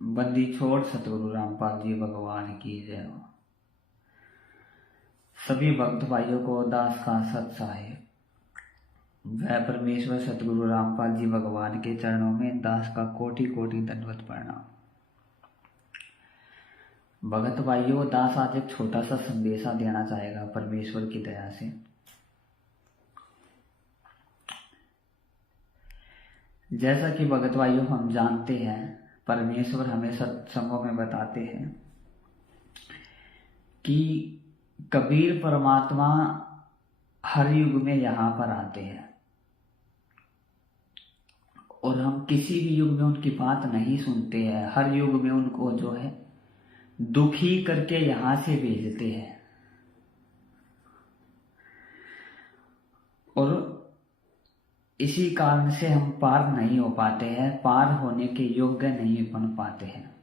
बंदी छोड़ सतगुरु रामपाल जी भगवान की जय हो। सभी भक्त भाइयों को दास का सत साहेब वह परमेश्वर सतगुरु रामपाल जी भगवान के चरणों में दास का कोटि कोटि दंडवत प्रणाम। भगत भाइयों, दास आज एक छोटा सा संदेशा देना चाहेगा परमेश्वर की दया से। जैसा कि भगत भाइयों हम जानते हैं, परमेश्वर हमें सत्संगों में बताते हैं कि कबीर परमात्मा हर युग में यहाँ पर आते हैं और हम किसी भी युग में उनकी बात नहीं सुनते हैं। हर युग में उनको जो है दुखी करके यहाँ से भेजते हैं और इसी कारण से हम पार नहीं हो पाते हैं, पार होने के योग्य नहीं बन पाते हैं।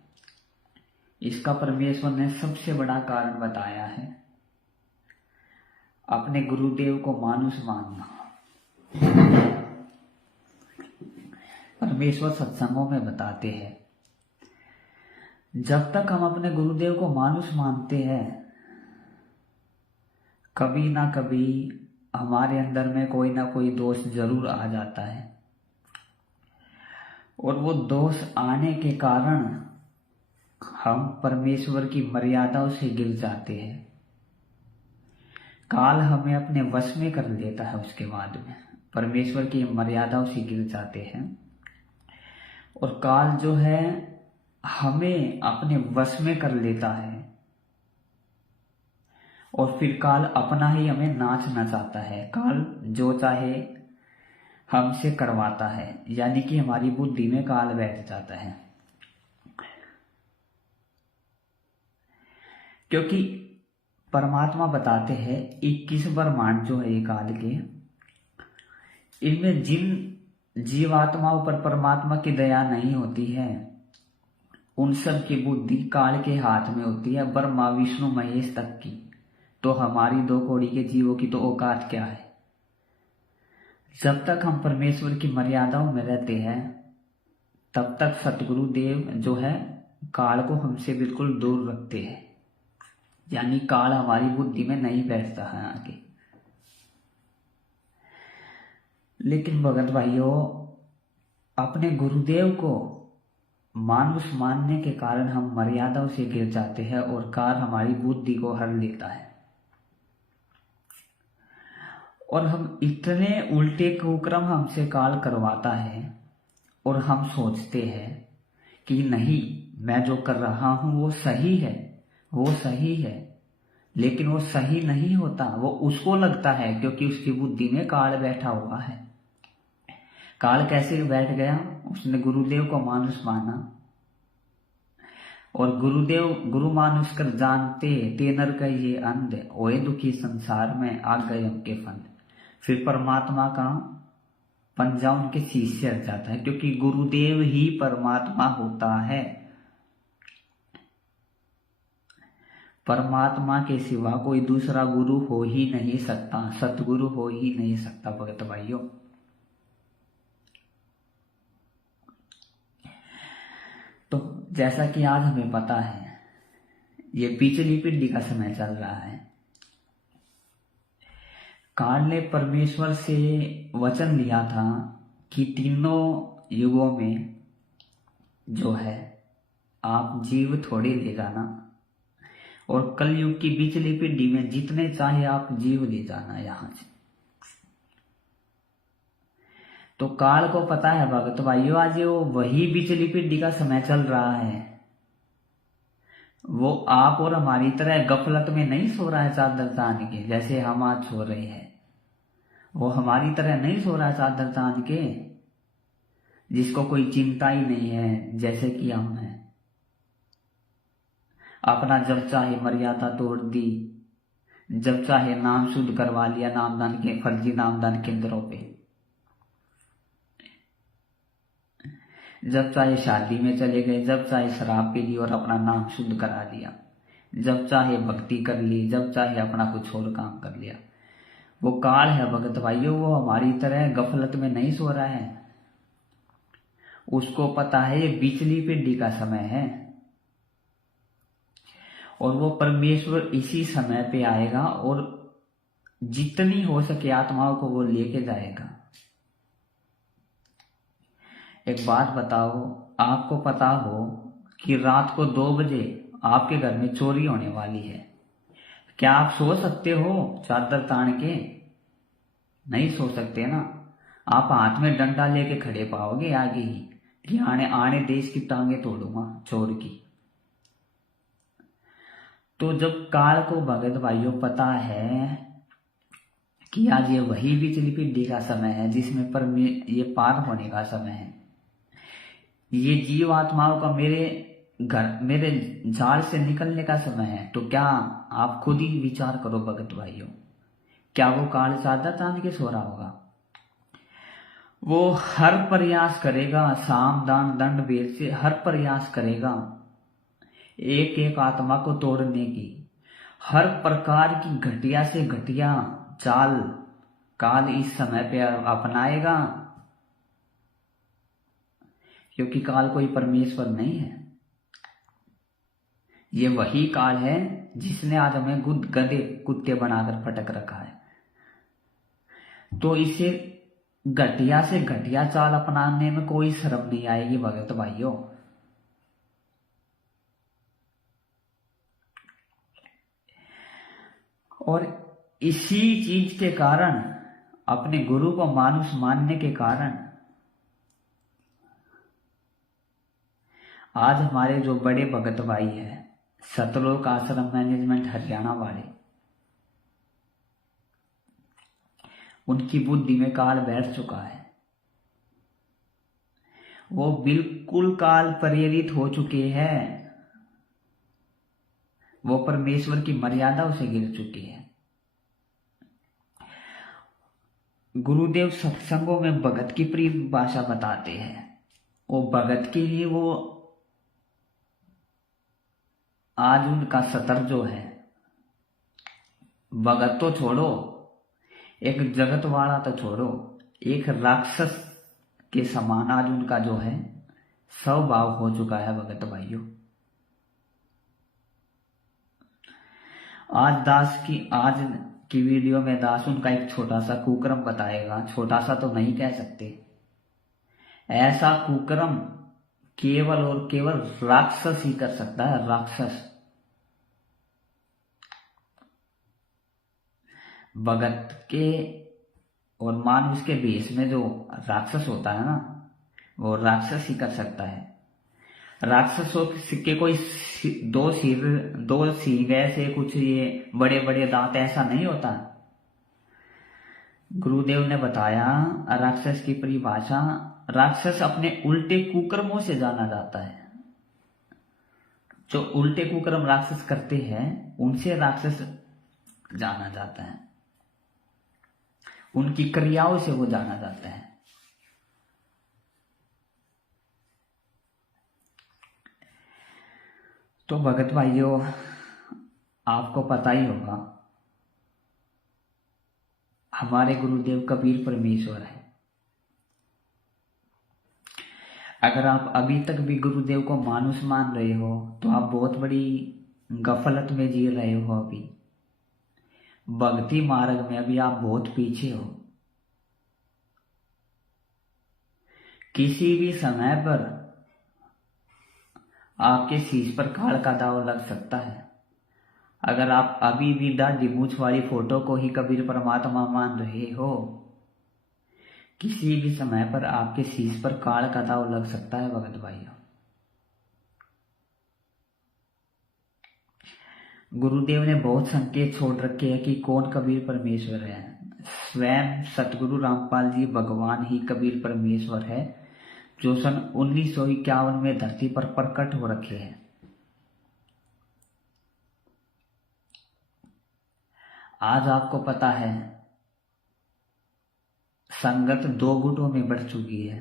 इसका परमेश्वर ने सबसे बड़ा कारण बताया है, अपने गुरुदेव को मानुष मानना। परमेश्वर सत्संगों में बताते हैं, जब तक हम अपने गुरुदेव को मानुष मानते हैं, कभी ना कभी हमारे अंदर में कोई ना कोई दोष जरूर आ जाता है और वो दोष आने के कारण हम परमेश्वर की मर्यादाओं से गिर जाते हैं। काल हमें अपने वश में कर लेता है, उसके बाद में परमेश्वर की मर्यादाओं से गिर जाते हैं और काल जो है हमें अपने वश में कर लेता है और फिर काल अपना ही हमें नाचना चाहता है। काल जो चाहे हमसे करवाता है, यानी कि हमारी बुद्धि में काल बैठ जाता है। क्योंकि परमात्मा बताते हैं 21 ब्रह्मांड जो है ये काल के, इनमें जिन जीवात्माओं पर परमात्मा की दया नहीं होती है, उन सब की बुद्धि काल के हाथ में होती है, ब्रह्मा विष्णु महेश तक की। तो हमारी दो कौड़ी के जीवों की तो औकात क्या है। जब तक हम परमेश्वर की मर्यादाओं में रहते हैं, तब तक सतगुरु देव जो है काल को हमसे बिल्कुल दूर रखते हैं, यानी काल हमारी बुद्धि में नहीं बैठता है आगे। लेकिन भगत भाइयों, अपने गुरुदेव को मानुष मानने के कारण हम मर्यादाओं से गिर जाते हैं और काल हमारी बुद्धि को हर लेता है और हम इतने उल्टे कुक्रम हमसे काल करवाता है और हम सोचते हैं कि नहीं, मैं जो कर रहा हूं वो सही है, वो सही है। लेकिन वो सही नहीं होता, वो उसको लगता है, क्योंकि उसकी बुद्धि में काल बैठा हुआ है। काल कैसे बैठ गया? उसने गुरुदेव को मानुष माना और गुरुदेव गुरु मानुष कर जानते तेनर का ये अंध ओए दुखी संसार में आ गए उनके फंद। फिर परमात्मा का पंजा उनके शीशे हट जाता है, क्योंकि गुरुदेव ही परमात्मा होता है। परमात्मा के सिवा कोई दूसरा गुरु हो ही नहीं सकता, सतगुरु हो ही नहीं सकता भगत भाइयों। तो जैसा कि आज हमें पता है, ये पिछली पीढ़ी का समय चल रहा है। काल ने परमेश्वर से वचन लिया था कि तीनों युगों में जो है आप जीव थोड़े ले जाना और कलयुग की पिछली पीढ़ी में जितने चाहे आप जीव ले जाना यहां से। तो काल को पता है भगत भाइयों, आज वो वही पिछली पीढ़ी का समय चल रहा है। वो आप और हमारी तरह गफलत में नहीं सो रहा है चादर तान के, जैसे हम आज सो रहे हैं। वो हमारी तरह नहीं सो रहा है चादर तान के, जिसको कोई चिंता ही नहीं है, जैसे कि हम हैं। अपना जब चाहे मर्यादा तोड़ दी, जब चाहे नाम शुद्ध करवा लिया नामदान के फर्जी नामदान केंद्रों पे, जब चाहे शादी में चले गए, जब चाहे शराब पी ली और अपना नाम शुद्ध करा लिया, जब चाहे भक्ति कर ली, जब चाहे अपना कुछ और काम कर लिया। वो काल है भगत भाइयों, वो हमारी तरह गफलत में नहीं सो रहा है। उसको पता है ये बिचली पीढ़ी का समय है और वो परमेश्वर इसी समय पे आएगा और जितनी हो सके आत्माओं को वो लेके जाएगा। एक बात बताओ, आपको पता हो कि रात को 2 बजे आपके घर में चोरी होने वाली है, क्या आप सो सकते हो चादर तान के? नहीं सो सकते ना। आप हाथ में डंडा लेके खड़े पाओगे आगे ही कि आने आने देश की टांगे तोड़ूंगा चोर की। तो जब काल को भगत भाइयों पता है कि आज ये वही बिचली पीढ़ी का समय है जिसमें पर ये पार होने का समय है, ये जीव आत्माओं का मेरे जाल से निकलने का समय है, तो क्या आप खुद ही विचार करो भगत भाइयों, क्या वो काल चादर तान के सो रहा होगा? वो हर प्रयास करेगा, साम दान दंड भेद से हर प्रयास करेगा एक एक आत्मा को तोड़ने की। हर प्रकार की घटिया से घटिया चाल काल इस समय पे अपनाएगा, क्योंकि काल कोई परमेश्वर नहीं है। ये वही काल है जिसने आज हमें गधे कुत्ते बनाकर पटक रखा है। तो इसे घटिया से घटिया चाल अपनाने में कोई शर्म नहीं आएगी भगत भाइयों। और इसी चीज के कारण, अपने गुरु को मानुष मानने के कारण, आज हमारे जो बड़े भगत भाई हैं सतलोक आश्रम मैनेजमेंट हरियाणा वाले, उनकी बुद्धि में काल बैठ चुका है। वो बिल्कुल काल प्रेरित हो चुके हैं। वो परमेश्वर की मर्यादा से गिर चुकी है। गुरुदेव सत्संगों में भगत की परिभाषा बताते हैं। वो भगत के लिए वो आज उनका सतर जो है, भगत तो छोड़ो, एक जगत वाला तो छोड़ो, एक राक्षस के समान आज उनका जो है स्वभाव हो चुका है भगत भाइयों। आज की वीडियो में दास उनका एक छोटा सा कुकर्म बताएगा। छोटा सा तो नहीं कह सकते, ऐसा कुकर्म केवल और केवल राक्षस ही कर सकता है। राक्षस भगत के और मानुष के भेष में जो राक्षस होता है ना, वो राक्षस ही कर सकता है। राक्षसों के कोई दो सींग ऐसे कुछ ये बड़े बड़े दांत ऐसा नहीं होता। गुरुदेव ने बताया राक्षस की परिभाषा, राक्षस अपने उल्टे कुकर्मों से जाना जाता है। जो उल्टे कुकर्म राक्षस करते हैं उनसे राक्षस जाना जाता है, उनकी क्रियाओं से वो जाना जाता है। तो भगत भाइयों, आपको पता ही होगा हमारे गुरुदेव कबीर परमेश्वर है। अगर आप अभी तक भी गुरुदेव को मानुष मान रहे हो तो आप बहुत बड़ी गफलत में जी रहे हो। अभी भक्ति मार्ग में अभी आप बहुत पीछे हो। किसी भी समय पर आपके शीश पर काल का दाव लग सकता है। अगर आप अभी भी दाढ़ी मूंछ वाली फोटो को ही कबीर परमात्मा मान रहे हो, किसी भी समय पर आपके शीश पर काल का दाव लग सकता है भगत भाइयों। गुरुदेव ने बहुत संकेत छोड़ रखे हैं कि कौन कबीर परमेश्वर है। स्वयं सतगुरु रामपाल जी भगवान ही कबीर परमेश्वर है, जो सन 1951 में धरती पर प्रकट हो रखे हैं। आज आपको पता है संगत 2 गुटों में बढ़ चुकी है।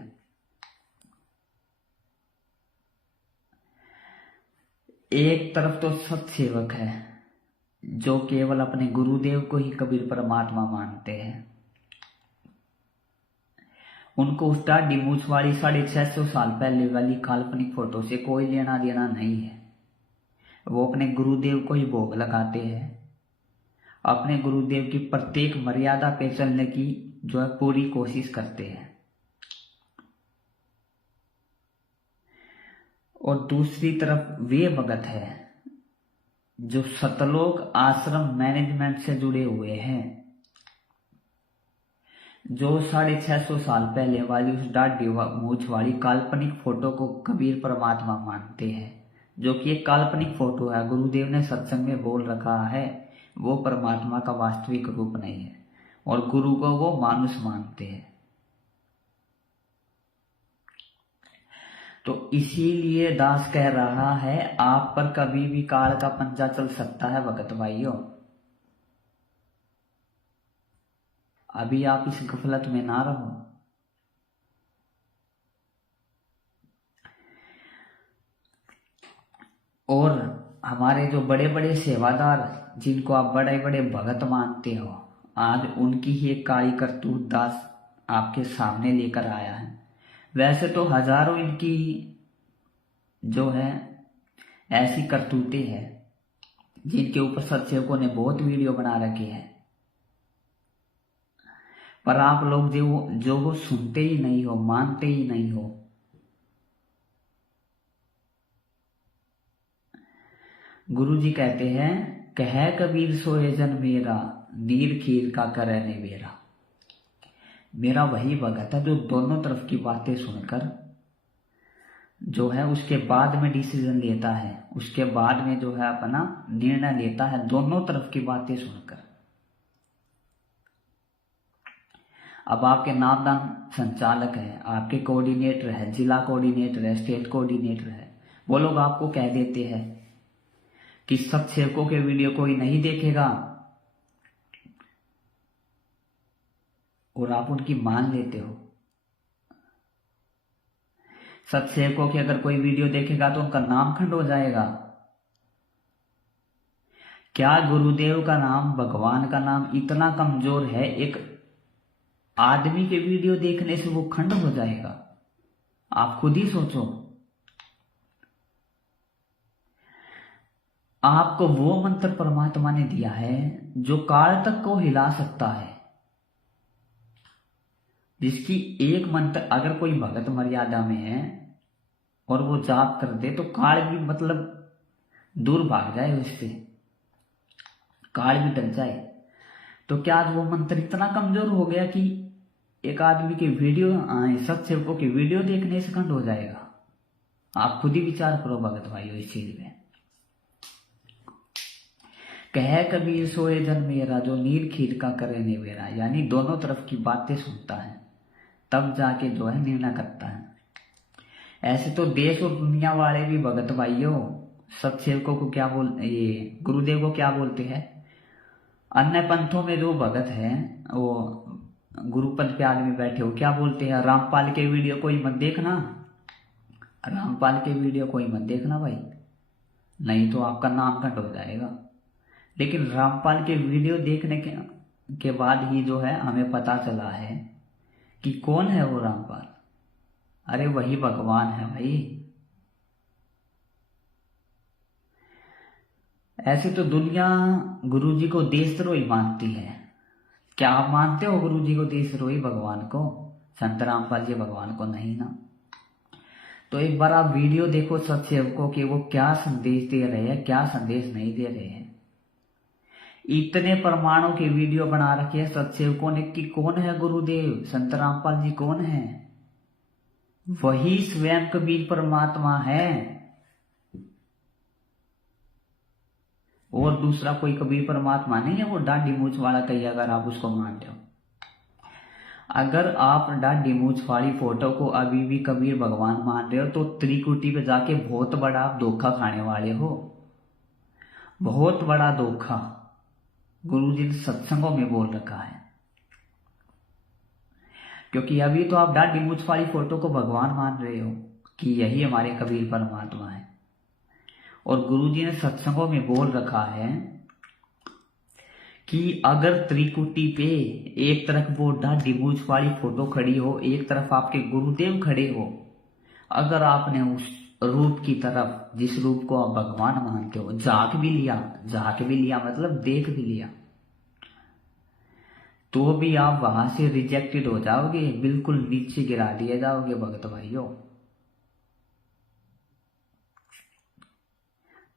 एक तरफ तो सत्सेवक है जो केवल अपने गुरुदेव को ही कबीर परमात्मा मानते हैं। उनको उस डाढ़ी मूछ वाली 650 साल पहले वाली काल्पनिक फोटो से कोई लेना देना नहीं है। वो अपने गुरुदेव को ही भोग लगाते हैं, अपने गुरुदेव की प्रत्येक मर्यादा पे चलने की जो है पूरी कोशिश करते हैं। और दूसरी तरफ वे भगत है जो सतलोक आश्रम मैनेजमेंट से जुड़े हुए हैं, जो 650 साल पहले वाली उस डाढ़ी मूछ वाली काल्पनिक फोटो को कबीर परमात्मा मानते हैं, जो कि एक काल्पनिक फोटो है। गुरुदेव ने सत्संग में बोल रखा है वो परमात्मा का वास्तविक रूप नहीं है, और गुरु को वो मानुष मानते हैं। तो इसीलिए दास कह रहा है आप पर कभी भी काल का पंजा चल सकता है भगत भाइयों। अभी आप इस गफलत में ना रहो। और हमारे जो बड़े बड़े सेवादार जिनको आप बड़े बड़े भगत मानते हो, आज उनकी ही एक काली करतूत दास आपके सामने लेकर आया है। वैसे तो हजारों इनकी जो है ऐसी करतूतें हैं जिनके ऊपर सत्सेवकों ने बहुत वीडियो बना रखे हैं, पर आप लोग जो वो सुनते ही नहीं हो, मानते ही नहीं हो। गुरुजी कहते हैं कह कबीर सोए जन मेरा, नीर खीर का करे ने मेरा। मेरा वही भगत है जो दोनों तरफ की बातें सुनकर जो है उसके बाद में डिसीजन लेता है, उसके बाद में जो है अपना निर्णय लेता है, दोनों तरफ की बातें सुनकर। अब आपके नामदान संचालक है, आपके कोऑर्डिनेटर है, जिला कोऑर्डिनेटर है, स्टेट कोऑर्डिनेटर है, वो लोग आपको कह देते हैं कि सत्सेवकों के वीडियो कोई नहीं देखेगा, और आप उनकी मान लेते हो। सत्सेवकों की अगर कोई वीडियो देखेगा तो उनका नाम खंड हो जाएगा। क्या गुरुदेव का नाम, भगवान का नाम इतना कमजोर है एक आदमी के वीडियो देखने से वो खंड हो जाएगा? आप खुद ही सोचो। आपको वो मंत्र परमात्मा ने दिया है जो काल तक को हिला सकता है, जिसकी एक मंत्र अगर कोई भगत मर्यादा में है और वो जाप कर दे तो काल भी मतलब दूर भाग जाए, उससे काल भी डर जाए। तो क्या आज वो मंत्र इतना कमजोर हो गया कि एक आदमी के वीडियो सत्सेवकों के वीडियो देखने से खंड हो जाएगा? आप खुद ही विचार करो भगत भाइयों इस चीज में। कह कबीर सोए जन मेरा, जो नीर खीर का करे ने मेरा, यानी दोनों तरफ की बातें सुनता है तब जाके जो है निर्णय करता है। ऐसे तो देश और दुनिया वाले भी भगत भाइयों सत्सेवकों को क्या ये गुरुदेव को क्या बोलते हैं। अन्य पंथों में जो भगत है वो गुरुपद पे आदमी बैठे हो क्या बोलते हैं, रामपाल के वीडियो कोई मत देखना, रामपाल के वीडियो कोई मत देखना भाई, नहीं तो आपका नाम खंड हो जाएगा। लेकिन रामपाल के वीडियो देखने के बाद ही जो है हमें पता चला है कि कौन है वो रामपाल। अरे वही भगवान है भाई। ऐसे तो दुनिया गुरुजी को देशद्रोही मानती है। क्या आप मानते हो गुरुजी को देशद्रोही? भगवान को, संत रामपाल जी भगवान को नहीं ना। तो एक बार आप वीडियो देखो सत्सेवकों के, वो क्या संदेश दे रहे हैं, क्या संदेश नहीं दे रहे हैं। इतने परमाणु के वीडियो बना रखे हैं सत्सेवकों ने कि कौन है गुरुदेव, संत रामपाल जी कौन है? वही स्वयं कबीर परमात्मा है, और दूसरा कोई कबीर परमात्मा नहीं है। वो डाढ़ी मूछ वाला कहीं अगर आप उसको मानते हो, अगर आप डाढ़ी मूछ वाली फोटो को अभी भी कबीर भगवान मान रहे हो तो त्रिकुटी पे जाके बहुत बड़ा आप धोखा खाने वाले हो, बहुत बड़ा धोखा। गुरुजी ने सत्संगों में बोल रखा है, क्योंकि अभी तो आप डाढ़ी मूछ वाली फोटो को भगवान मान रहे हो कि यही हमारे कबीर परमात्मा है। और गुरुजी ने सत्संगों में बोल रखा है कि अगर त्रिकुटी पे एक तरफ वो दाढ़ी मूंछ वाली फोटो खड़ी हो, एक तरफ आपके गुरुदेव खड़े हो, अगर आपने उस रूप की तरफ, जिस रूप को आप भगवान मानते हो, झांक भी लिया मतलब देख भी लिया, तो भी आप वहां से रिजेक्टेड हो जाओगे, बिल्कुल नीचे गिरा दिए जाओगे भगत भाइयों।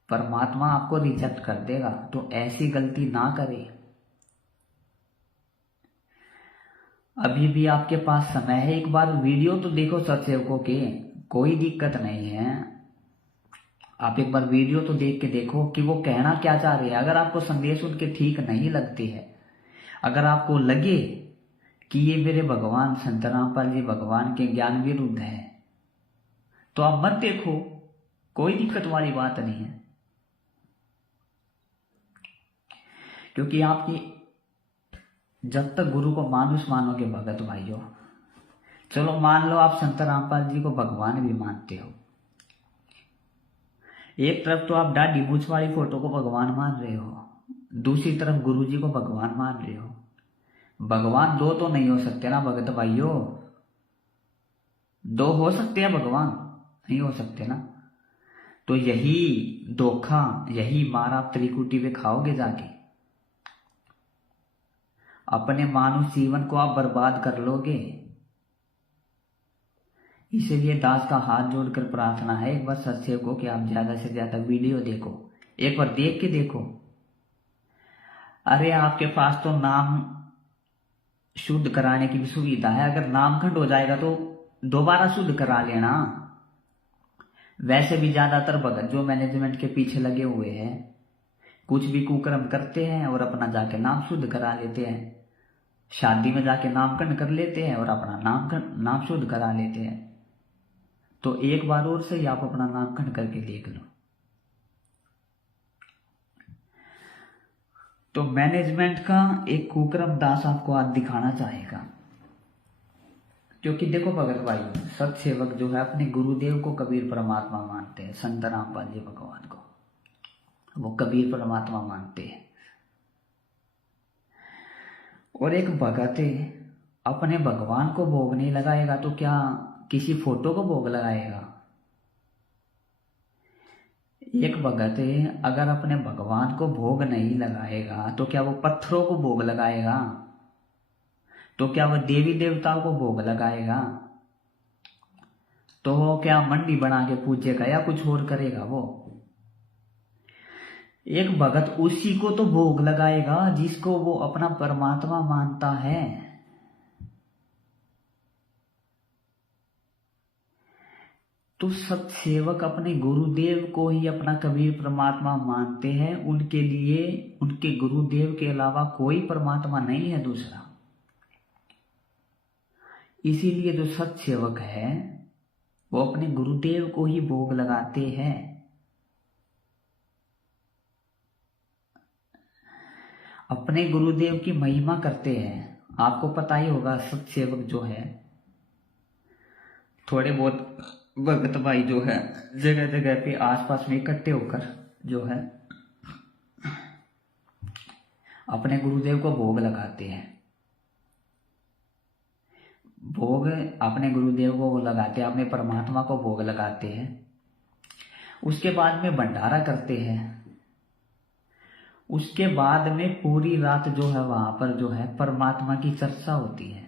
परमात्मा आपको रिजेक्ट कर देगा, तो ऐसी गलती ना करें। अभी भी आपके पास समय है, एक बार वीडियो तो देखो सत्सेवकों के, कोई दिक्कत नहीं है। आप एक बार वीडियो तो देख के देखो कि वो कहना क्या चाह रहे हैं। अगर आपको संदेश उनके ठीक नहीं लगते हैं, अगर आपको लगे कि ये मेरे भगवान संत रामपाल जी भगवान के ज्ञान विरुद्ध है, तो आप मत देखो, कोई दिक्कत वाली बात नहीं है। क्योंकि आपकी जब तक गुरु को मानुष मानोगे भगत भाइयों, चलो मान लो आप संत रामपाल जी को भगवान भी मानते हो, एक तरफ तो आप दाढ़ी मूंछ वाली फोटो को भगवान मान रहे हो, दूसरी तरफ गुरु जी को भगवान मान रहे हो। भगवान दो तो नहीं हो सकते ना भगत भाइयों, दो हो सकते हैं भगवान, नहीं हो सकते ना। तो यही धोखा, यही मार आप त्रिकुटी पे खाओगे जाके, अपने मानव जीवन को आप बर्बाद कर लोगे। इसीलिए दास का हाथ जोड़कर प्रार्थना है एक बार सत्सेवकों कि आप ज्यादा से ज्यादा वीडियो देखो, एक बार देख के देखो। अरे आपके पास तो नाम शुद्ध कराने की भी सुविधा है, अगर नामखंड हो जाएगा तो दोबारा शुद्ध करा लेना। वैसे भी ज्यादातर भगत जो मैनेजमेंट के पीछे लगे हुए हैं, कुछ भी कुकर्म करते हैं और अपना जाके नाम शुद्ध करा लेते हैं, शादी में जाके नामकरण कर लेते हैं और अपना नाम शुद्ध करा लेते हैं। तो एक बार और से ही आप अपना नामकरण करके देख लो। तो मैनेजमेंट का एक कुकर्म दास आपको आज दिखाना चाहेगा। क्योंकि देखो भगत भाई, सत्सेवक जो है अपने गुरुदेव को कबीर परमात्मा मानते हैं, संत रामपाल जी भगवान को वो कबीर परमात्मा मानते हैं। और एक भगत अपने भगवान को भोग नहीं लगाएगा तो क्या किसी फोटो को भोग लगाएगा? एक भगत अगर अपने भगवान को भोग नहीं लगाएगा तो क्या वो पत्थरों को भोग लगाएगा? तो क्या वह देवी देवताओं को भोग लगाएगा? तो वो क्या मंडी बना के पूजेगा या कुछ और करेगा? वो एक भगत उसी को तो भोग लगाएगा जिसको वो अपना परमात्मा मानता है। तो सत्सेवक अपने गुरुदेव को ही अपना कबीर परमात्मा मानते हैं, उनके लिए उनके गुरुदेव के अलावा कोई परमात्मा नहीं है दूसरा। इसीलिए जो सत्सेवक है वो अपने गुरुदेव को ही भोग लगाते हैं। अपने गुरुदेव की महिमा करते हैं। आपको पता ही होगा सत्सेवक जो है, थोड़े बहुत भगत भाई जो है जगह जगह पे आसपास में इकट्ठे होकर जो है अपने गुरुदेव को भोग लगाते हैं। भोग अपने गुरुदेव को लगाते हैं, अपने परमात्मा को भोग लगाते हैं। उसके बाद में भंडारा करते हैं। उसके बाद में पूरी रात जो है वहां पर जो है परमात्मा की चर्चा होती है,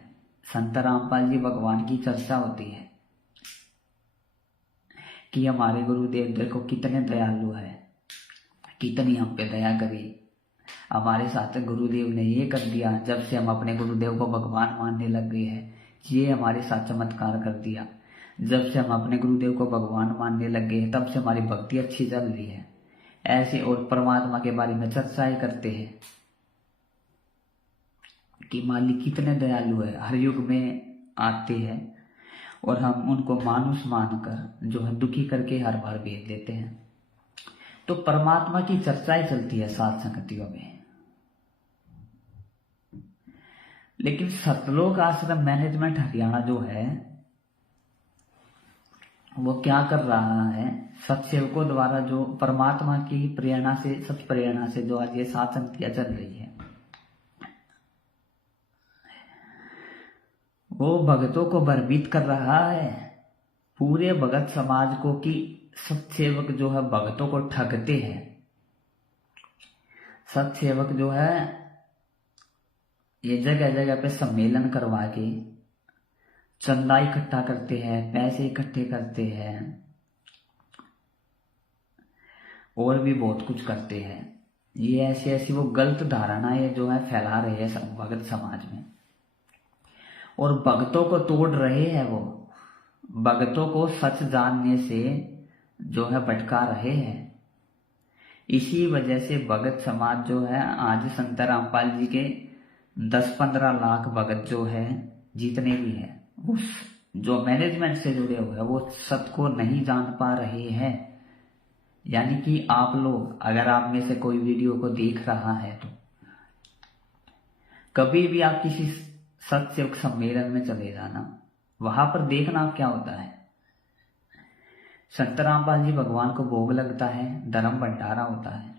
संत रामपाल जी भगवान की चर्चा होती है कि हमारे गुरुदेव देखो कितने दयालु है, कितनी हम पे दया करी, हमारे साथ गुरुदेव ने ये कर दिया, जब से हम अपने गुरुदेव को भगवान मानने लग गए हैं ये हमारे साथ चमत्कार कर दिया, जब से हम अपने गुरुदेव को भगवान मानने लग गए हैं तब से हमारी भक्ति अच्छी चल रही है। ऐसे और परमात्मा के बारे में चर्चाएं करते हैं कि मालिक कितने दयालु है, हर युग में आते हैं और हम उनको मानुष मानकर जो है दुखी करके हर बार भेज देते हैं। तो परमात्मा की चर्चाएं चलती है सात संगतियों में। लेकिन सतलोक आश्रम मैनेजमेंट हरियाणा जो है वो क्या कर रहा है, सत्सेवकों द्वारा जो परमात्मा की प्रेरणा से, सत प्रेरणा से जो आज ये सात संगतियां चल रही है, वो भगतों को भयभीत कर रहा है, पूरे भगत समाज को, कि सत्सेवक जो है भगतों को ठगते हैं। सत्सेवक जो है ये जगह जगह पे सम्मेलन करवा के चंदा इकट्ठा करते हैं, पैसे इकट्ठे करते हैं और भी बहुत कुछ करते हैं। ये ऐसी ऐसी वो गलत धारणाएं जो है फैला रहे हैं भगत समाज में, और भक्तों को तोड़ रहे हैं। वो भक्तों को सच जानने से जो है भटका रहे हैं। इसी वजह से भगत समाज जो है आज संत रामपाल जी के 10-15 लाख भगत जो है जितने भी हैं, उस जो मैनेजमेंट से जुड़े हुए हैं, वो सत्य को नहीं जान पा रहे हैं। यानी कि आप लोग, अगर आप में से कोई वीडियो को देख रहा है तो कभी भी आप किसी सत्संग सम्मेलन में चले जाना, वहां पर देखना क्या होता है। संत रामपाल जी भगवान को भोग लगता है, धर्म भंडारा होता है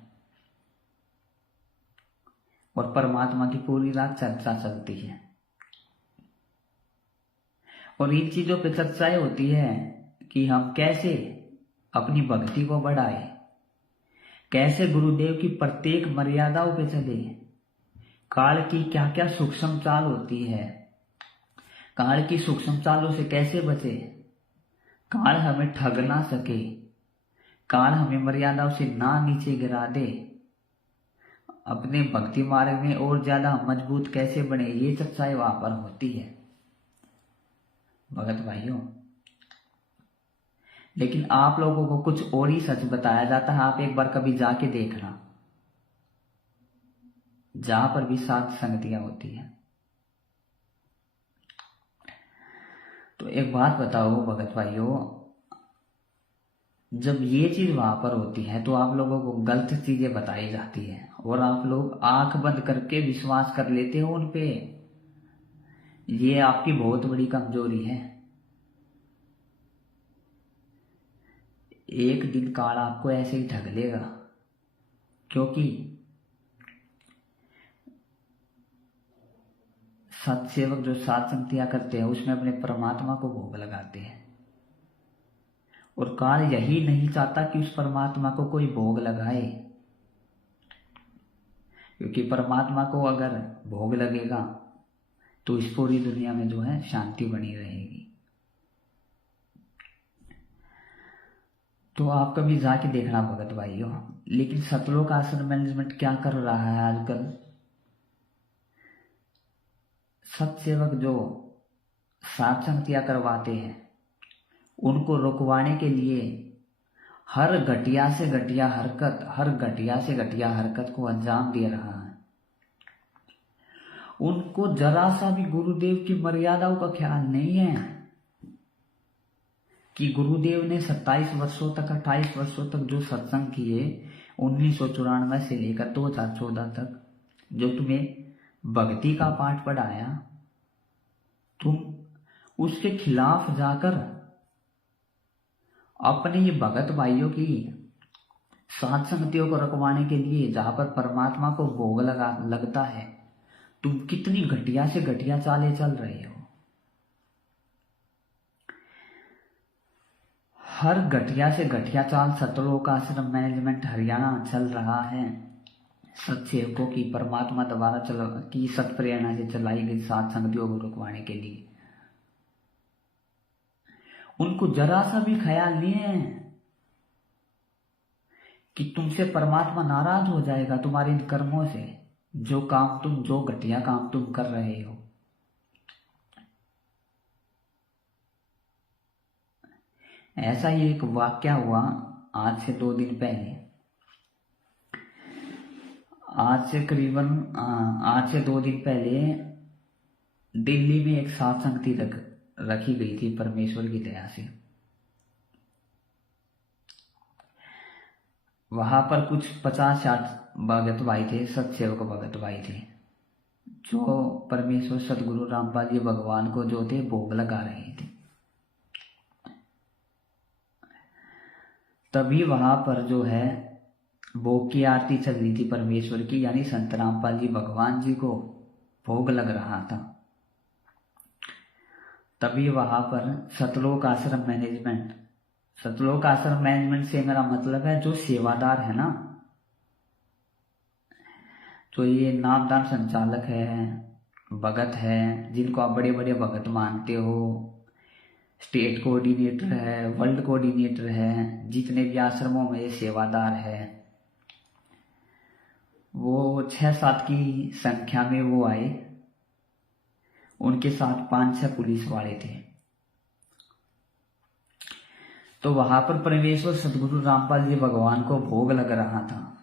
और परमात्मा की पूरी रात चर्चा चलती है। और इन चीजों पे चर्चाएं होती है कि हम कैसे अपनी भक्ति को बढ़ाए, कैसे गुरुदेव की प्रत्येक मर्यादाओं पे चले, काल की क्या क्या सूक्ष्म चाल होती है, काल की सूक्ष्म चालों से कैसे बचे, काल हमें ठग ना सके, काल हमें मर्यादाओं से ना नीचे गिरा दे, अपने भक्ति मार्ग में और ज्यादा मजबूत कैसे बने, ये चर्चाएं वहां पर होती है भगत भाइयों। लेकिन आप लोगों को कुछ और ही सच बताया जाता है। आप एक बार कभी जाके देखना, जहां पर भी सात संगतियां होती है। तो एक बात बताओ भगत भाइयों, जब ये चीज वहां पर होती है तो आप लोगों को गलत चीजें बताई जाती है और आप लोग आंख बंद करके विश्वास कर लेते हो उन पे। ये आपकी बहुत बड़ी कमजोरी है। एक दिन काल आपको ऐसे ही ठग लेगा, क्योंकि सत्सेवक जो सात संगतियां करते हैं उसमें अपने परमात्मा को भोग लगाते हैं, और काल यही नहीं चाहता कि उस परमात्मा को कोई भोग लगाए, क्योंकि परमात्मा को अगर भोग लगेगा तो इस पूरी दुनिया में जो है शांति बनी रहेगी। तो आप कभी जाके देखना भगत भाइयों। लेकिन सतलोक आश्रम मैनेजमेंट क्या कर रहा है आजकल, सत्सेवक जो सात संगतियां करवाते हैं उनको रुकवाने के लिए हर घटिया से घटिया हरकत को अंजाम दे रहा है। उनको जरा सा भी गुरुदेव की मर्यादाओं का ख्याल नहीं है कि गुरुदेव ने 28 वर्षों तक जो सत्संग किए 1994 से लेकर 2014 तक, जो तुम्हें भक्ति का पाठ पढ़ाया, तुम उसके खिलाफ जाकर अपने ये भगत भाइयों की सात संगतियों को रखवाने के लिए, जहां पर परमात्मा को भोग लगता है, तुम कितनी घटिया से घटिया चालें चल रहे हो। हर घटिया से घटिया चाल सतलोक आश्रम मैनेजमेंट हरियाणा चल रहा है। सत्सेवकों की परमात्मा द्वारा की सत प्रेरणा से चलाई गई सात संगतियों को रुकवाने के लिए उनको जरा सा भी ख्याल नहीं है कि तुमसे परमात्मा नाराज हो जाएगा तुम्हारे इन कर्मों से, जो घटिया काम तुम कर रहे हो। ऐसा ही एक वाक्या हुआ आज से 2 दिन पहले। आज से 2 दिन पहले दिल्ली में एक सात संगति रखी गई थी परमेश्वर की दया से। वहां पर कुछ 50-60 भगत भाई थे, सत्सेवक भगत भाई थे, जो परमेश्वर सदगुरु रामपाल जी भगवान को जो थे भोग लगा रहे थे। तभी वहां पर जो है भोग की आरती चल रही थी परमेश्वर की, यानी संत रामपाल जी भगवान जी को भोग लग रहा था। तभी वहां पर सतलोक आश्रम मैनेजमेंट, सतलोक आश्रम मैनेजमेंट से मेरा मतलब है जो सेवादार है ना, तो ये नामदान संचालक है, भगत है, जिनको आप बड़े बड़े भगत मानते हो, स्टेट कोऑर्डिनेटर है, वर्ल्ड कोऑर्डिनेटर है, जितने भी आश्रमों में ये सेवादार है, वो 6-7 की संख्या में वो आए। उनके साथ 5-6 पुलिस वाले थे। तो वहां पर परमेश्वर सदगुरु रामपाल जी भगवान को भोग लग रहा था।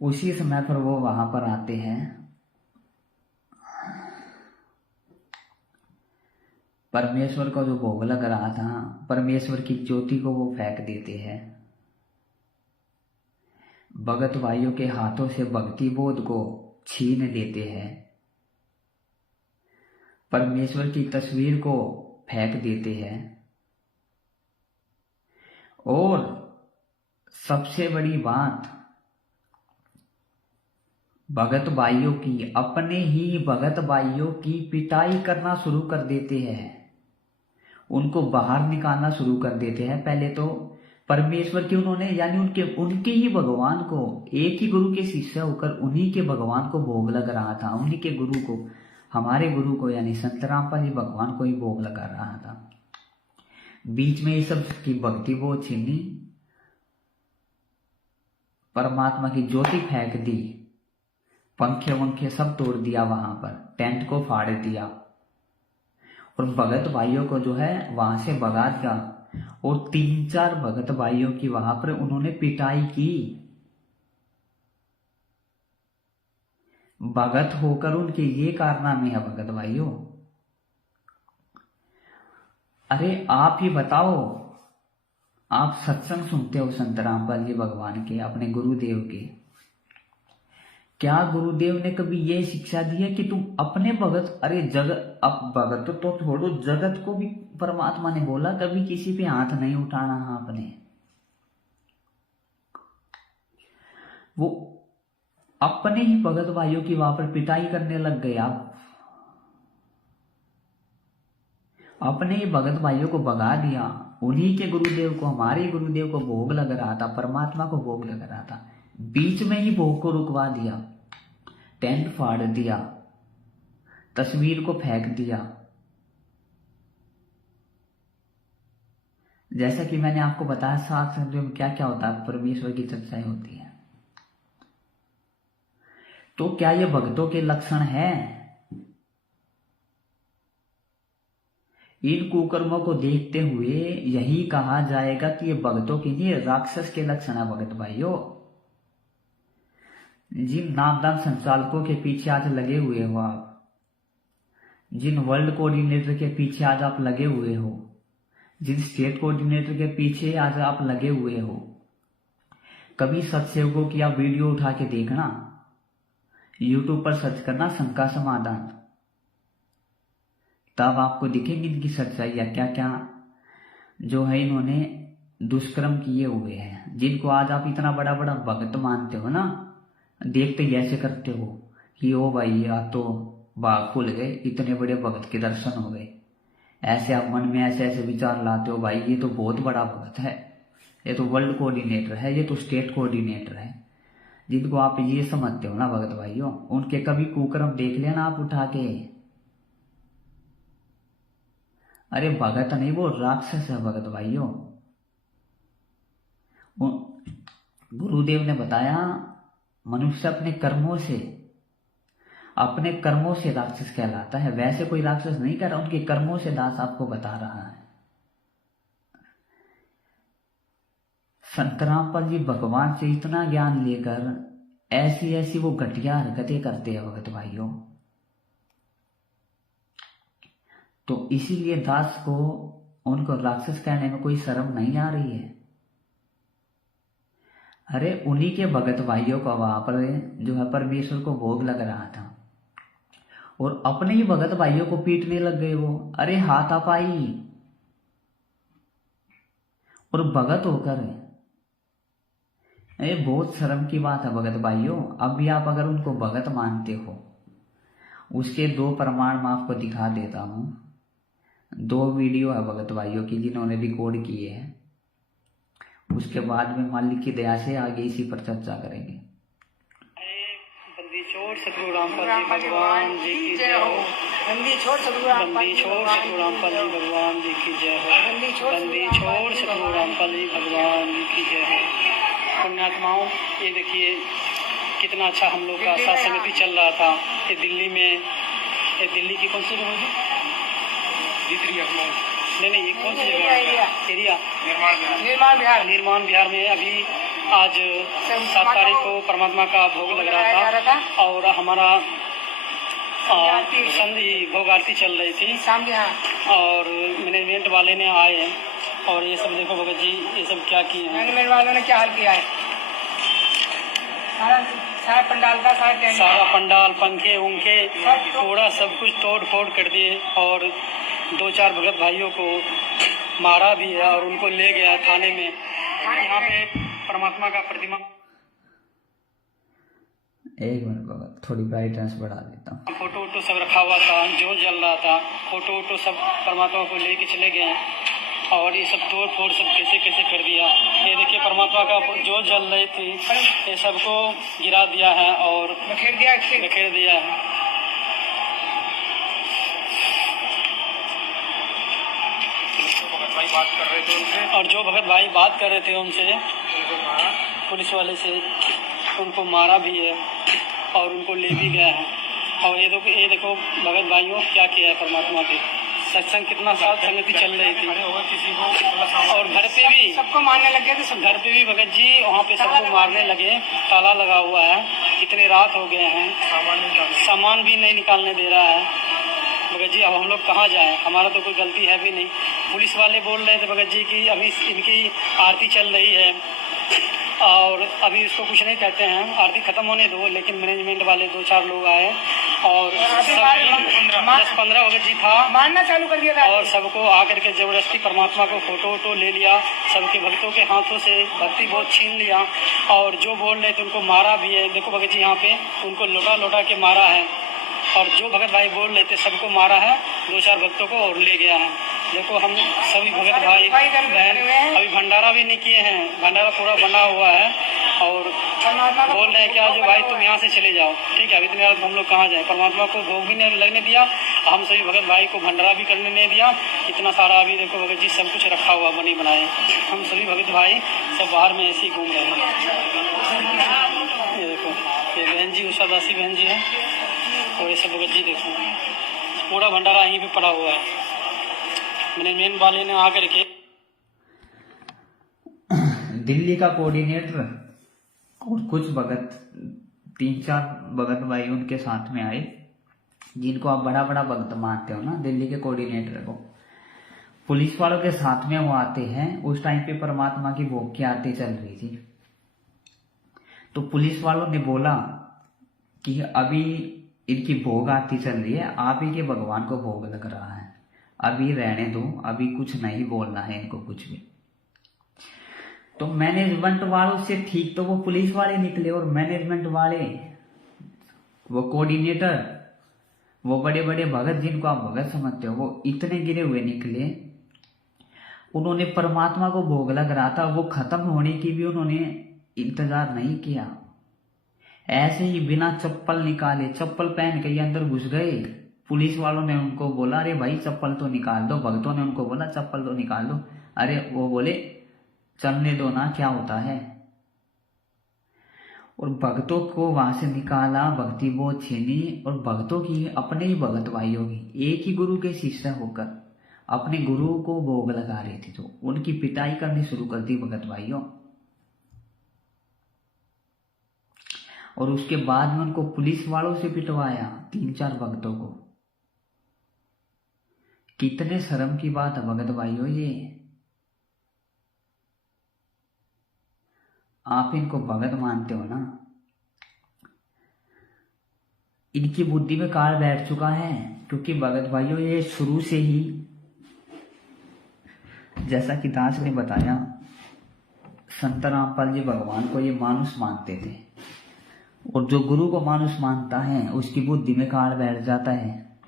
उसी समय पर वो वहां पर आते हैं। परमेश्वर को जो भोग लग रहा था, परमेश्वर की ज्योति को वो फेंक देते हैं। भगत भाइयों के हाथों से भक्ति बोध को छीन देते हैं। परमेश्वर की तस्वीर को फेंक देते हैं। और सबसे बड़ी बात, भगत भाइयों की, अपने ही भगत भाइयों की पिटाई करना शुरू कर देते हैं। उनको बाहर निकालना शुरू कर देते हैं। पहले तो परमेश्वर के उन्होंने, यानी उनके ही भगवान को, एक ही गुरु के शिष्य होकर उन्हीं के भगवान को भोग लग रहा था। उन्हीं के गुरु को, हमारे गुरु को, यानी संत रामपाल जी भगवान को ही भोग लगा रहा था। बीच में ये सब की भक्ति वो छीनी, परमात्मा की ज्योति फेंक दी, पंखे वंखे सब तोड़ दिया, वहां पर टेंट को फाड़ दिया और भगत भाइयों को जो है वहां से भगा दिया। और 3-4 भगत भाइयों की वहां पर उन्होंने पिटाई की। भगत होकर उनके ये कारनामे है भगत भाइयों। अरे आप ही बताओ, आप सत्संग सुनते हो संत रामपाल जी भगवान के, अपने गुरुदेव के, क्या गुरुदेव ने कभी ये शिक्षा दी है कि तुम अपने भगत, अरे जगत, अब भगत तो छोड़ो, जगत को भी परमात्मा ने बोला कभी किसी पे हाथ नहीं उठाना आपने। वो अपने ही भगत भाइयों की वहां पर पिटाई करने लग गए। आप अपने ही भगत भाइयों को भगा दिया। उन्हीं के गुरुदेव को, हमारे गुरुदेव को भोग लग रहा था, परमात्मा को भोग लग रहा था, बीच में ही भोग को रुकवा दिया, टेंट फाड़ दिया, तस्वीर को फेंक दिया। जैसा कि मैंने आपको बताया, सत्संग में क्या क्या होता है, परमेश्वर की चर्चाएं होती है। तो क्या ये भक्तों के लक्षण है? इन कुकर्मों को देखते हुए यही कहा जाएगा कि ये भक्तों के लिए राक्षस के लक्षण है। भगत भाइयों, जिन नामदान संचालकों के पीछे आज लगे हुए हो आप, जिन वर्ल्ड कोऑर्डिनेटर के पीछे आज आप लगे हुए हो, जिन स्टेट कोऑर्डिनेटर के पीछे आज आप लगे हुए हो, कभी सत्सेवकों की आप वीडियो उठा के देखना, यूट्यूब पर सर्च करना शंका समाधान, तब आपको दिखेंगी इनकी सच्चाई या क्या क्या जो है इन्होंने दुष्कर्म किए हुए हैं। जिनको आज आप इतना बड़ा बड़ा भक्त मानते हो ना, देखते ही ऐसे करते हो कि ओ भाई आप तो बाग भूल गए, इतने बड़े भक्त के दर्शन हो गए। ऐसे आप मन में ऐसे ऐसे विचार लाते हो, भाई ये तो बहुत बड़ा भक्त है, ये तो वर्ल्ड कोऑर्डिनेटर है, ये तो स्टेट कोऑर्डिनेटर है। जिनको आप ये समझते हो ना भगत भाइयों, उनके कभी कुकर्म देख लेना आप उठा के। अरे भगत नहीं, वो राक्षस है भगत भाइयों। गुरुदेव ने बताया मनुष्य अपने कर्मों से राक्षस कहलाता है। वैसे कोई राक्षस नहीं कह रहा, उनके कर्मों से दास आपको बता रहा है। संत रामपाल जी भगवान से इतना ज्ञान लेकर ऐसी ऐसी वो घटिया हरकतें करते हैं भगत भाइयों। तो इसीलिए दास को, उनको राक्षस कहने में कोई शर्म नहीं आ रही है। अरे उन्हीं के भगत भाइयों का वहां पर जो है परमेश्वर को भोग लग रहा था और अपने ही भगत भाइयों को पीटने लग गए वो। अरे हाथापाई, और भगत होकर, ये बहुत शर्म की बात है भगत भाइयों। अब भी आप अगर उनको भगत मानते हो उसके 2 प्रमाण मैं आपको दिखा देता हूँ। 2 वीडियो है भगत भाइयों की जिन्होंने रिकॉर्ड किए हैं। उसके बाद में मालिक की दया से आगे इसी पर चर्चा करेंगे। बंदी छोड़ सतगुरु रामपाल जी भगवान जी की जय हो। बंदी छोड़ सतगुरु रामपाल जी भगवान जी की जय हो। बंदी छोड़ सतगुरु रामपाल जी भगवान जी की जय हो। पुण्यात्माओं, ये देखिए कितना अच्छा हम लोग का साथ समिति चल रहा था। ये दिल्ली में, ये दिल्ली की कौन सी जगह है? नहीं, ये कौन सी जगह एरिया? निर्माण बिहार में अभी आज 7 तारीख को परमात्मा का भोग लग रहा था और हमारा संधि भोग आरती चल रही थी और मैनेजमेंट वाले ने आए और ये सब देखो भगत जी ये सब क्या किए हैं। मैनेजमेंट वालों ने क्या हाल किया है? सारा पंडाल का सारा पंडाल, पंखे उनके पूरा सब कुछ तोड़ फोड़ कर दिए और 2-4 भगत भाइयों को मारा भी है और उनको ले गया थाने में। यहाँ पे परमात्मा का प्रतिमा, एक मिनट भगत, थोड़ी ब्राइटनेस बढ़ा देता हूँ। फोटो वोटो सब रखा हुआ था, जो जल रहा था, फोटो वोटो सब परमात्मा को लेके चले गए और ये सब तोड़ फोड़ सब कैसे कैसे कर दिया। ये देखिए परमात्मा का जो जल रही थी ये सबको गिरा दिया है और बखेर दिया है। और जो भगत भाई बात कर रहे थे उनसे, पुलिस वाले से, उनको मारा भी है और उनको ले भी गया है। और ये देखो भगत भाइयों क्या किया है परमात्मा के। सत्संग कितना साल संगति चल रही थी और घर पे भी सबको मारने लगे थे। सब घर पे भी भगत जी वहाँ पे सबको मारने लगे, ताला लगा हुआ है, इतने रात हो गए हैं, सामान भी नहीं निकालने दे रहा है। भगत जी अब हम लोग कहाँ जाएं? हमारा तो कोई गलती है भी नहीं। पुलिस वाले बोल रहे थे भगत जी की अभी इनकी आरती चल रही है और अभी इसको कुछ नहीं कहते हैं, आरती खत्म होने दो। लेकिन मैनेजमेंट वाले 2-4 लोग आए और 10-15 भगत जी था मारना चालू कर दिया और सबको आकर के जबरदस्ती परमात्मा को फोटो वोटो ले लिया, सबके भक्तों के हाथों से भक्ति बहुत छीन लिया और जो बोल रहे थे उनको मारा भी है। देखो भगत जी यहाँ पे उनको लौटा के मारा है और जो भगत भाई बोल रहे थे सबको मारा है, 2-4 भक्तों को और ले गया है। देखो हम सभी भगत भाई बहन अभी भंडारा भी नहीं किए हैं, भंडारा पूरा बना हुआ है और बोल रहे हैं क्या जो भाई तुम यहाँ से चले जाओ, ठीक है। अभी इतने रात हम लोग कहाँ जाए? परमात्मा को भोग भी नहीं लगने दिया, हम सभी भगत भाई को भंडारा भी करने नहीं दिया। इतना सारा अभी देखो भगत जी सब कुछ रखा हुआ बनी बनाए, हम सभी भगत भाई सब बाहर में ऐसे ही घूम रहे हैं। ये देखो ये बहन जी उषा दासी बहन जी है और ये सब भगत जी देखो पूरा भंडारा यहीं पे पड़ा हुआ है। मैनेजमेंट वाले ने आकर के दिल्ली का कोऑर्डिनेटर और कुछ भगत 3-4 भगत भाई उनके साथ में आए, जिनको आप बड़ा भक्त मानते हो ना, दिल्ली के कोऑर्डिनेटर को। पुलिस वालों के साथ में वो आते हैं। उस टाइम पे परमात्मा की भोग की आरती चल रही थी, तो पुलिस वालों ने बोला कि अभी इनकी भोग आरती चल रही है, आप ही के भगवान को भोग लग रहा है, अभी रहने दो, अभी कुछ नहीं बोलना है इनको कुछ भी। तो मैनेजमेंट वालों से ठीक तो वो पुलिस वाले निकले और मैनेजमेंट वाले, वो कोऑर्डिनेटर, वो बड़े भगत जिनको आप भगत समझते हो, वो इतने गिरे हुए निकले। उन्होंने परमात्मा को भोग लग रहा था, वो खत्म होने की भी उन्होंने इंतजार नहीं किया। ऐसे ही बिना चप्पल निकाले, चप्पल पहन के ये अंदर घुस गए। पुलिस वालों ने उनको बोला अरे भाई चप्पल तो निकाल दो, भक्तों ने उनको बोला चप्पल तो निकाल दो। अरे वो बोले चलने दो ना, क्या होता है। और भक्तों को वहां से निकाला, भक्ति बहुत छीनी और भक्तों की, अपने ही भगत भाइयों की, एक ही गुरु के शिष्य होकर अपने गुरु को भोग लगा रहे थे, तो उनकी पिटाई करनी शुरू कर दी भगत भाइयों। और उसके बाद में उनको पुलिस वालों से पिटवाया 3-4 भक्तों को। कितने शर्म की बात है भगत भाइयों ये। आप इनको भगत मानते हो ना, इनकी बुद्धि में काल बैठ चुका है। क्योंकि भगत भाइयों ये शुरू से ही, जैसा कि दास ने बताया, संत रामपाल जी भगवान को ये मानुष मानते थे। और जो गुरु को मानुष मानता है उसकी बुद्धि में काल बैठ जाता है,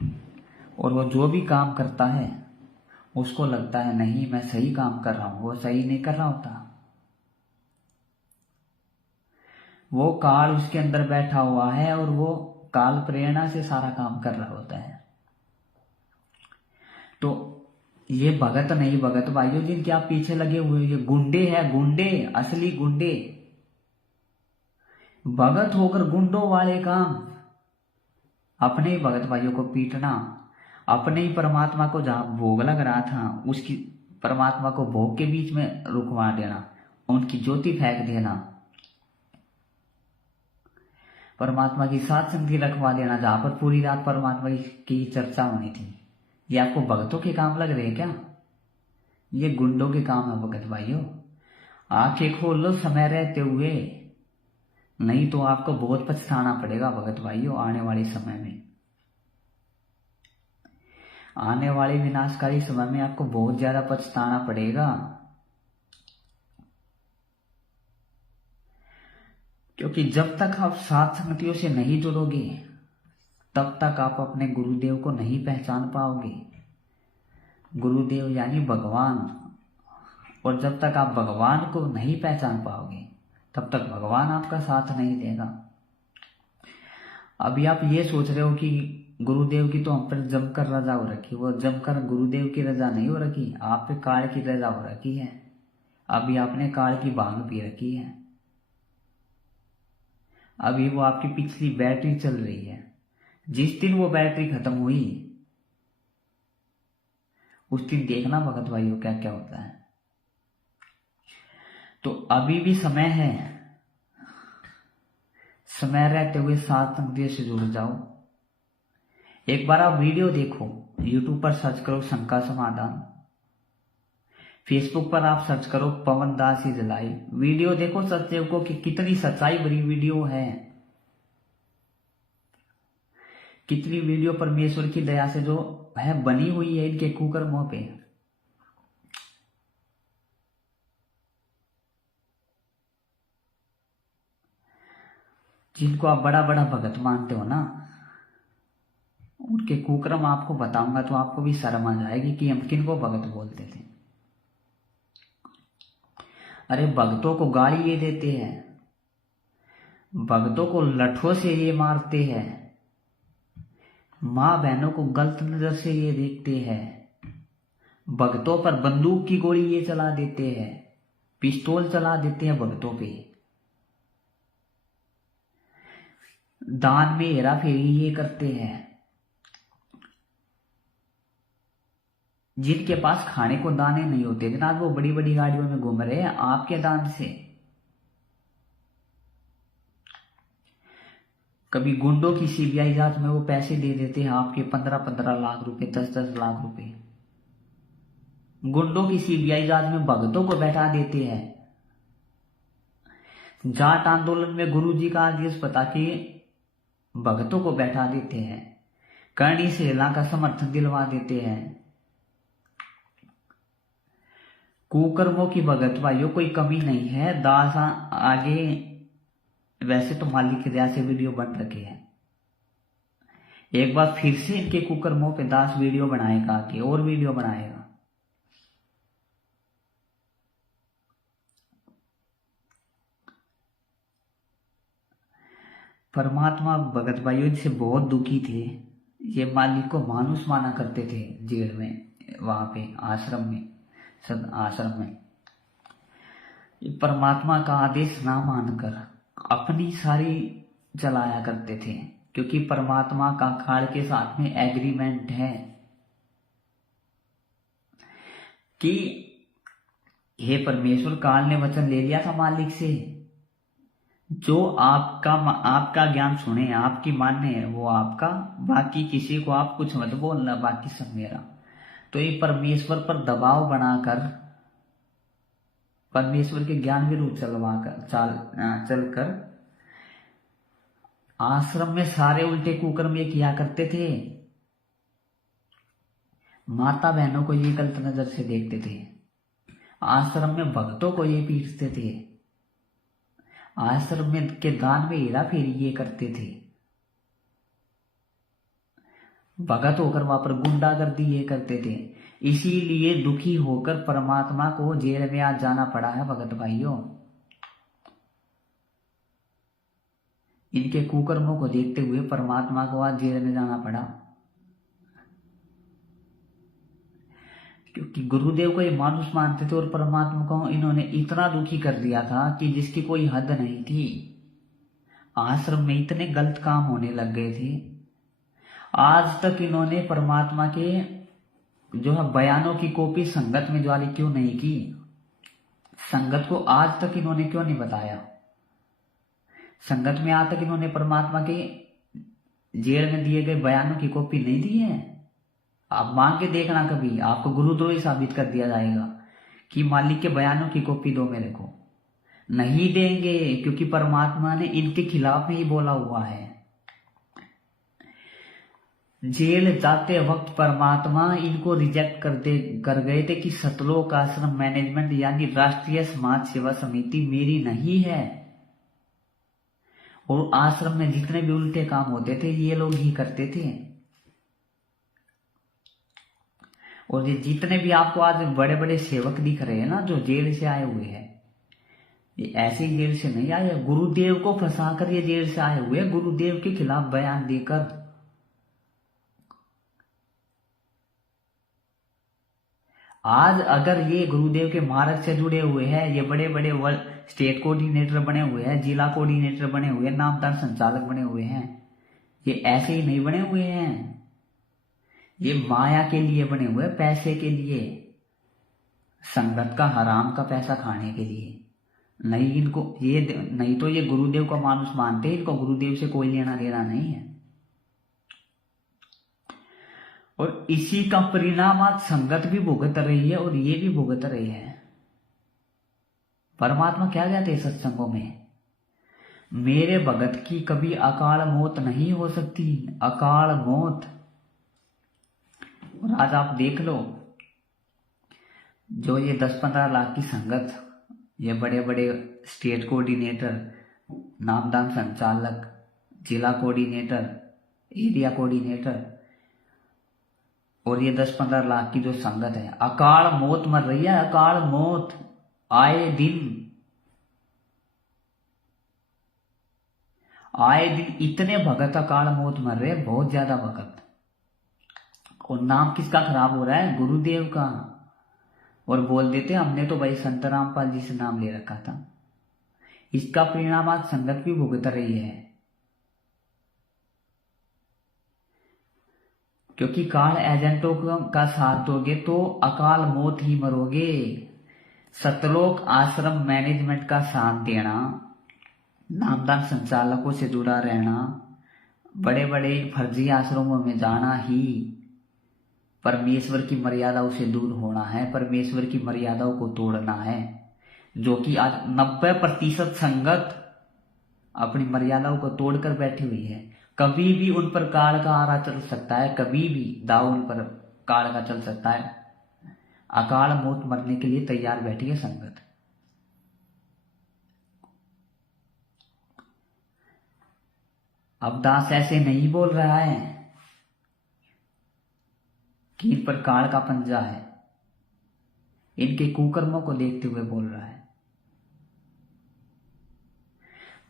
और वो जो भी काम करता है उसको लगता है नहीं मैं सही काम कर रहा हूं, वो सही नहीं कर रहा होता। वो काल उसके अंदर बैठा हुआ है और वो काल प्रेरणा से सारा काम कर रहा होता है। तो ये भगत नहीं, भगत भाइयों जिनके आप पीछे लगे हुए, ये गुंडे हैं, गुंडे, असली गुंडे। भगत होकर गुंडों वाले काम, अपने ही भगत भाइयों को पीटना, अपने ही परमात्मा को जहां भोग लग रहा था उसकी परमात्मा को भोग के बीच में रुकवा देना, उनकी ज्योति फेंक देना, परमात्मा की साथ संगति रखवा देना जहां पर पूरी रात परमात्मा की चर्चा होनी थी। ये आपको भगतों के काम लग रहे हैं क्या? ये गुंडों के काम है भगत भाइयों। आंखें खोल लो समय रहते हुए, नहीं तो आपको बहुत पछताना पड़ेगा भगत भाइयों आने वाले समय में। आने वाले विनाशकारी समय में आपको बहुत ज्यादा पछताना पड़ेगा, क्योंकि जब तक आप सात संगतियों से नहीं जुड़ोगे तब तक आप अपने गुरुदेव को नहीं पहचान पाओगे। गुरुदेव यानी भगवान, और जब तक आप भगवान को नहीं पहचान पाओगे तब तक भगवान आपका साथ नहीं देगा। अभी आप ये सोच रहे हो कि गुरुदेव की तो हम पर जमकर रजा हो रखी, वो जमकर गुरुदेव की रजा नहीं हो रखी, आप पे काल की रजा हो रखी है। अभी आपने काल की भांग पी रखी है, अभी वो आपकी पिछली बैटरी चल रही है। जिस दिन वो बैटरी खत्म हुई उस दिन देखना भगत भाइयों क्या क्या होता है। तो अभी भी समय है, समय रहते हुए सात संगतियों से जुड़ जाओ। एक बार आप वीडियो देखो, यूट्यूब पर सर्च करो शंका समाधान, फेसबुक पर आप सर्च करो पवन दास इज लाइव, वीडियो देखो सत्य को कि कितनी सच्चाई भरी वीडियो है, कितनी वीडियो परमेश्वर की दया से जो है बनी हुई है इनके कुकर्मों पे। जिनको आप बड़ा बड़ा भगत मानते हो ना, उनके कुकर्म आपको बताऊंगा तो आपको भी शर्म आ जाएगी कि हम किनको भगत बोलते थे। अरे भक्तों को गाली ये देते हैं, भक्तों को लठों से ये मारते हैं, माँ बहनों को गलत नजर से ये देखते हैं, भक्तों पर बंदूक की गोली ये चला देते हैं, पिस्तौल चला देते हैं भक्तों पे, दान में हेरा फेरी ये करते हैं। जिनके पास खाने को दाने नहीं होते जनाब, वो बड़ी बड़ी गाड़ियों में घूम रहे हैं आपके दान से। कभी गुंडों की सीबीआई जांच में वो पैसे दे देते हैं आपके 15-15 लाख रुपए, 10-10 लाख रुपए। गुंडों की सीबीआई जांच में भगतों को बैठा देते हैं। जाट आंदोलन में गुरुजी का आदेश बता के भगतों को बैठा देते हैं, करणी सेना का समर्थन दिलवा देते हैं। कुकर्मों की भगत भाइयों कोई कमी नहीं है। दास आगे वैसे तो मालिक की दया से वीडियो बन रखे हैं, एक बार फिर से इनके कुकर्मों पे दास वीडियो बनाएगा, आगे और वीडियो बनाएगा। परमात्मा भगत भाइयों इनसे बहुत दुखी थे। ये मालिक को मानुष माना करते थे जेल में, वहां पे आश्रम में, सद आश्रम में। परमात्मा का आदेश ना मानकर अपनी सारी चलाया करते थे, क्योंकि परमात्मा का काल के साथ में एग्रीमेंट है कि हे परमेश्वर, काल ने वचन ले लिया था मालिक से, जो आपका ज्ञान सुने, आपकी माने वो आपका, बाकी किसी को आप कुछ मत बोलना, बाकी सब मेरा। तो ये परमेश्वर पर दबाव बनाकर, परमेश्वर के ज्ञान विरुद्ध चलकर आश्रम में सारे उल्टे कुकर्म ये किया करते थे। माता बहनों को ये गलत नजर से देखते थे, आश्रम में भक्तों को ये पीटते थे, आश्रम में के दान में हेरा फेरी ये करते थे, भगत होकर वहां पर गुंडागर्दी ये करते थे। इसीलिए दुखी होकर परमात्मा को जेल में आज जाना पड़ा है भगत भाइयों। इनके कुकर्मों को देखते हुए परमात्मा को आज जेल में जाना पड़ा, क्योंकि गुरुदेव को ये मानुष मानते थे और परमात्मा को इन्होंने इतना दुखी कर दिया था कि जिसकी कोई हद नहीं थी। आश्रम में इतने गलत काम होने लग गए थे। आज तक इन्होंने परमात्मा के जो है बयानों की कॉपी संगत में जारी क्यों नहीं की? संगत को आज तक इन्होंने क्यों नहीं बताया? संगत में आज तक इन्होंने परमात्मा के जेल में दिए गए बयानों की कॉपी नहीं दी है। आप मांग के देखना, कभी आपको गुरुद्रोही साबित कर दिया जाएगा कि मालिक के बयानों की कॉपी दो मेरे को। नहीं देंगे, क्योंकि परमात्मा ने इनके खिलाफ में ही बोला हुआ है। जेल जाते वक्त परमात्मा इनको रिजेक्ट कर गए थे कि सतलोक आश्रम मैनेजमेंट यानी राष्ट्रीय समाज सेवा समिति मेरी नहीं है, और आश्रम में जितने भी उल्टे काम होते थे ये लोग ही करते थे। और ये जितने भी आपको आज बड़े बड़े सेवक दिख रहे हैं ना, जो जेल से आए हुए हैं, ये ऐसे ही जेल से नहीं आए, गुरुदेव को फंसाकर ये जेल से आए हुए हैं, गुरुदेव के खिलाफ बयान देकर। आज अगर ये गुरुदेव के मार्ग से जुड़े हुए हैं, ये बड़े बड़े स्टेट कोऑर्डिनेटर बने हुए हैं, जिला कोऑर्डिनेटर बने हुए हैं, नामदान संचालक बने हुए हैं, ये ऐसे ही नहीं बने हुए हैं। ये माया के लिए बने हुए, पैसे के लिए, संगत का हराम का पैसा खाने के लिए। नहीं इनको ये नहीं तो ये गुरुदेव को मानुष मानते हैं, इनको गुरुदेव से कोई लेना देना नहीं है। और इसी का परिणाम आज संगत भी भुगत रही है और ये भी भुगत रहे हैं। परमात्मा क्या कहते हैं सत्संगों में? मेरे भगत की कभी अकाल मौत नहीं हो सकती, अकाल मौत। और आज आप देख लो, जो ये 10-15 लाख की संगत, ये बड़े बड़े स्टेट कोऑर्डिनेटर, नामदान संचालक, जिला कोऑर्डिनेटर, एरिया कोऑर्डिनेटर, और ये 10-15 लाख की जो संगत है, अकाल मौत मर रही है, अकाल मौत आए दिन। आए दिन इतने भगत अकाल मौत मर रहे हैं, बहुत ज्यादा भगत। और नाम किसका खराब हो रहा है? गुरुदेव का। और बोल देते हमने तो भाई संत रामपाल जी से नाम ले रखा था। इसका परिणाम आज संगत भी भुगत रही है, क्योंकि काल एजेंटों का साथ दोगे तो अकाल मौत ही मरोगे। सतलोक आश्रम मैनेजमेंट का साथ देना, नामदान संचालकों से जुड़ा रहना, बड़े बड़े फर्जी आश्रमों में जाना ही परमेश्वर की मर्यादाओं से दूर होना है, परमेश्वर की मर्यादाओं को तोड़ना है। जो कि आज 90% संगत अपनी मर्यादाओं को तोड़कर बैठी हुई है। कभी भी उन पर काल का आरा चल सकता है, कभी भी दाव उन पर काल का चल सकता है। अकाल मौत मरने के लिए तैयार बैठी है संगत। अब दास ऐसे नहीं बोल रहा है कि इन पर काल का पंजा है, इनके कुकर्मों को देखते हुए बोल रहा है।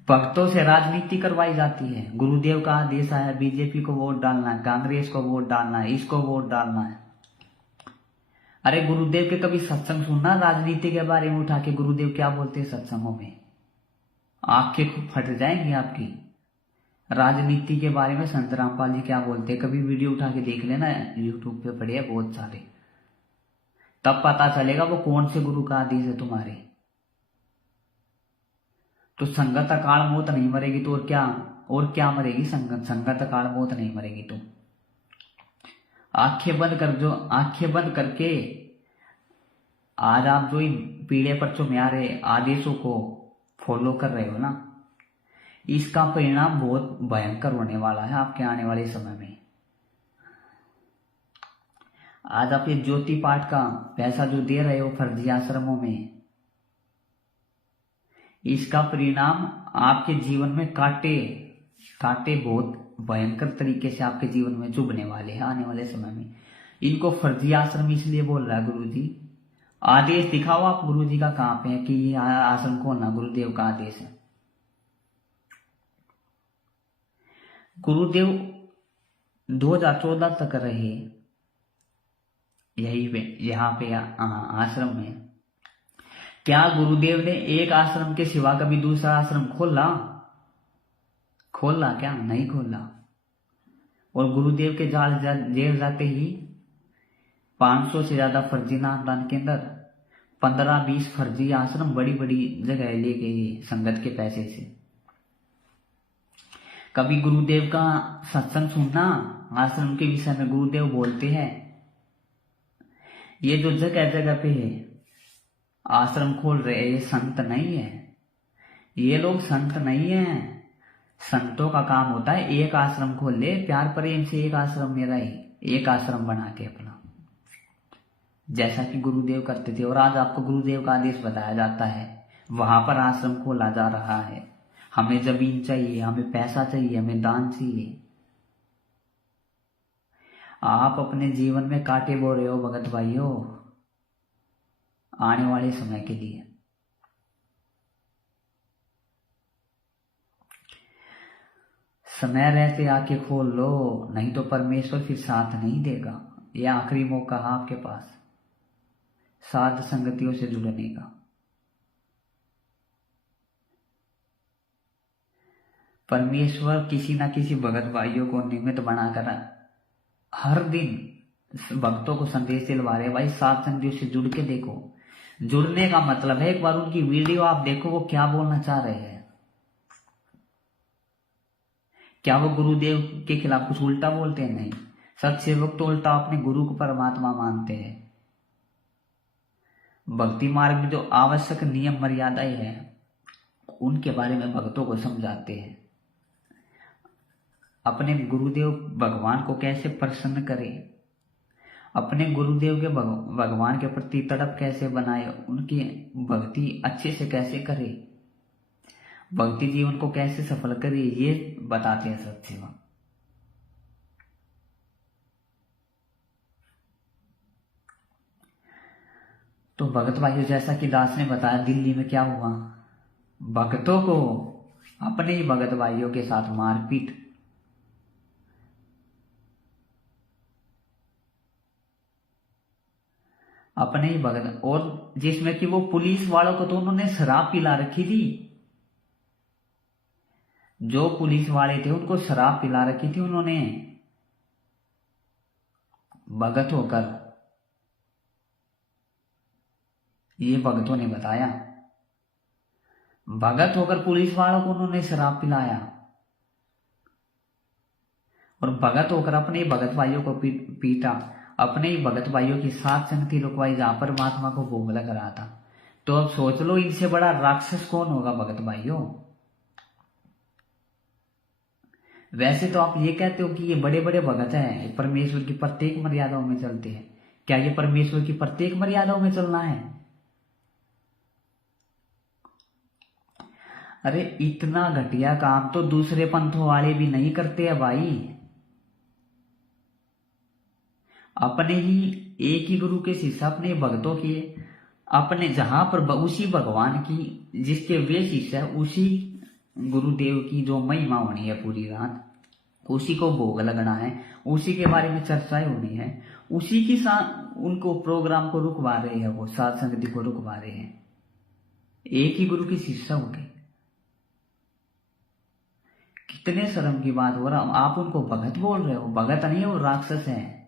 भक्तों से राजनीति करवाई जाती है। गुरुदेव का आदेश आया, बीजेपी को वोट डालना है, कांग्रेस को वोट डालना है, इसको वोट डालना है। अरे गुरुदेव के कभी सत्संग सुनना, राजनीति के बारे में उठा के गुरुदेव क्या बोलते हैं सत्संगों में, आंखें फट जाएंगी आपकी। राजनीति के बारे में संत रामपाल जी क्या बोलते हैं, कभी वीडियो उठा के देख लेना, यूट्यूब पे पड़े है बहुत सारे, तब पता चलेगा वो कौन से गुरु का आदेश है तुम्हारे। तो संगत अकाल मौत नहीं मरेगी तो और क्या मरेगी संगत? संगत अकाल मौत नहीं मरेगी तो आंखें बंद करके आज आप जो इन पीढ़े पर्चों में आ रहे आदेशों को फॉलो कर रहे हो ना, इसका परिणाम बहुत भयंकर होने वाला है आपके आने वाले समय में। आज आप ये ज्योति पाठ का पैसा जो दे रहे हो फर्जी आश्रमों में, इसका परिणाम आपके जीवन में कांटे कांटे बहुत भयंकर तरीके से आपके जीवन में चुभने वाले हैं आने वाले समय में। इनको फर्जी आश्रम इसलिए बोल रहा है गुरुजी। आदेश दिखाओ आप गुरुजी का कहाँ पे है कि ये आश्रम खोलना गुरुदेव का आदेश है। गुरुदेव 2014 तक रहे यही पे यहाँ पे आश्रम में। क्या गुरुदेव ने एक आश्रम के सिवा कभी दूसरा आश्रम खोला क्या? नहीं खोला। और गुरुदेव के जेल जाते ही 500 से ज्यादा फर्जी नामदान के अंदर 15-20 फर्जी आश्रम बड़ी बड़ी जगह ले गए संगत के पैसे से। कभी गुरुदेव का सत्संग सुनना, आश्रम के विषय में गुरुदेव बोलते हैं ये जो जगह जगह पे है आश्रम खोल रहे ये संत नहीं है, ये लोग संत नहीं है। संतों का काम होता है एक आश्रम खोल ले, प्यार प्रेम से एक आश्रम में रहे, एक आश्रम बना के अपना, जैसा कि गुरुदेव करते थे। और आज आपको गुरुदेव का आदेश बताया जाता है, वहां पर आश्रम खोला जा रहा है। हमें जमीन चाहिए, हमें पैसा चाहिए, हमें दान चाहिए। आप अपने जीवन में कांटे बो रहे हो भगत भाइयों आने वाले समय के लिए। समय रहते आके खोल लो, नहीं तो परमेश्वर फिर साथ नहीं देगा। ये आखिरी मौका है आपके पास साध संगतियों से जुड़ने का। परमेश्वर किसी ना किसी भगत भाइयों को निमित्त बनाकर हर दिन भक्तों को संदेश दिलवा रहे। भाई साध संगतियों से जुड़ के देखो। जुड़ने का मतलब है एक बार उनकी वीडियो आप देखो वो क्या बोलना चाह रहे हैं। क्या वो गुरुदेव के खिलाफ कुछ उल्टा बोलते हैं? नहीं। सत्सेवक तो उल्टा अपने गुरु को परमात्मा मानते हैं। भक्ति मार्ग में जो आवश्यक नियम मर्यादाएं हैं उनके बारे में भक्तों को समझाते हैं। अपने गुरुदेव भगवान को कैसे प्रसन्न करें, अपने गुरुदेव के भगवान के प्रति तड़प कैसे बनाए, उनकी भक्ति अच्छे से कैसे करे, भक्ति जीवन को कैसे सफल करे, ये बताते हैं सत्सेवक। तो भगत भाइयों जैसा कि दास ने बताया दिल्ली में क्या हुआ, भक्तों को अपने ही भगत भाइयों के साथ मारपीट। अपने ही भगत, और जिसमें कि वो पुलिस वालों को तो उन्होंने शराब पिला रखी थी। जो पुलिस वाले थे उनको शराब पिला रखी थी उन्होंने भगत होकर। ये भगतों ने बताया, भगत होकर पुलिस वालों को उन्होंने शराब पिलाया और भगत होकर अपने ही भगत भाइयों को पीटा, अपने ही भगत भाइयों की साथ संगति रुकवाई जहां पर महात्मा को भोग लग रहा था। तो अब सोच लो इनसे बड़ा राक्षस कौन होगा भगत भाइयों। वैसे तो आप ये कहते हो कि ये बड़े बड़े भगत हैं, परमेश्वर की प्रत्येक मर्यादाओं में चलते हैं। क्या ये परमेश्वर की प्रत्येक मर्यादाओं में चलना है? अरे इतना घटिया काम तो दूसरे पंथों वाले भी नहीं करते हैं भाई। अपने ही एक ही गुरु के शिष्य, अपने भक्तों की, अपने जहां पर उसी भगवान की जिसके वे शिष्य है, उसी गुरुदेव की जो महिमा होनी है पूरी रात, उसी को भोग लगना है, उसी के बारे में चर्चाएं होनी है, उसी की साथ उनको प्रोग्राम को रुकवा रहे हैं, वो साध संगति को रुकवा रहे हैं। एक ही गुरु की शिष्य हो गए। कितने शर्म की बात हो रहा। आप उनको भगत बोल रहे हो, भगत नहीं है वो राक्षस है।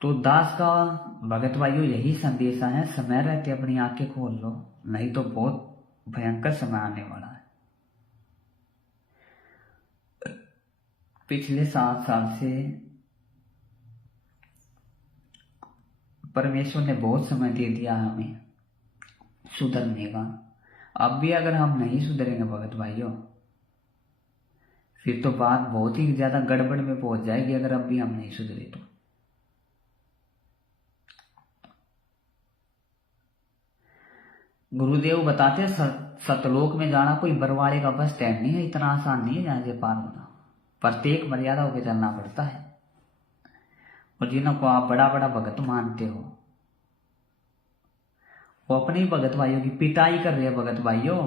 तो दास का भगत भाइयों यही संदेशा है, समय रहते अपनी आंखें खोल लो, नहीं तो बहुत भयंकर समय आने वाला है। पिछले 7 साल से परमेश्वर ने बहुत समय दे दिया हमें सुधरने का। अब भी अगर हम नहीं सुधरेंगे भगत भाइयों, फिर तो बात बहुत ही ज्यादा गड़बड़ में पहुंच जाएगी। अगर अब भी हम नहीं सुधरे तो गुरुदेव बताते सतलोक में जाना कोई बरवाड़े का बस स्टैंड नहीं है, इतना आसान नहीं है यहाँ से पार होना। प्रत्येक मर्यादा होकर चलना पड़ता है। और जिनको आप बड़ा बड़ा भगत मानते हो, वो अपने ही भगत भाइयों की पिटाई कर रहे हैं। भगत भाइयों,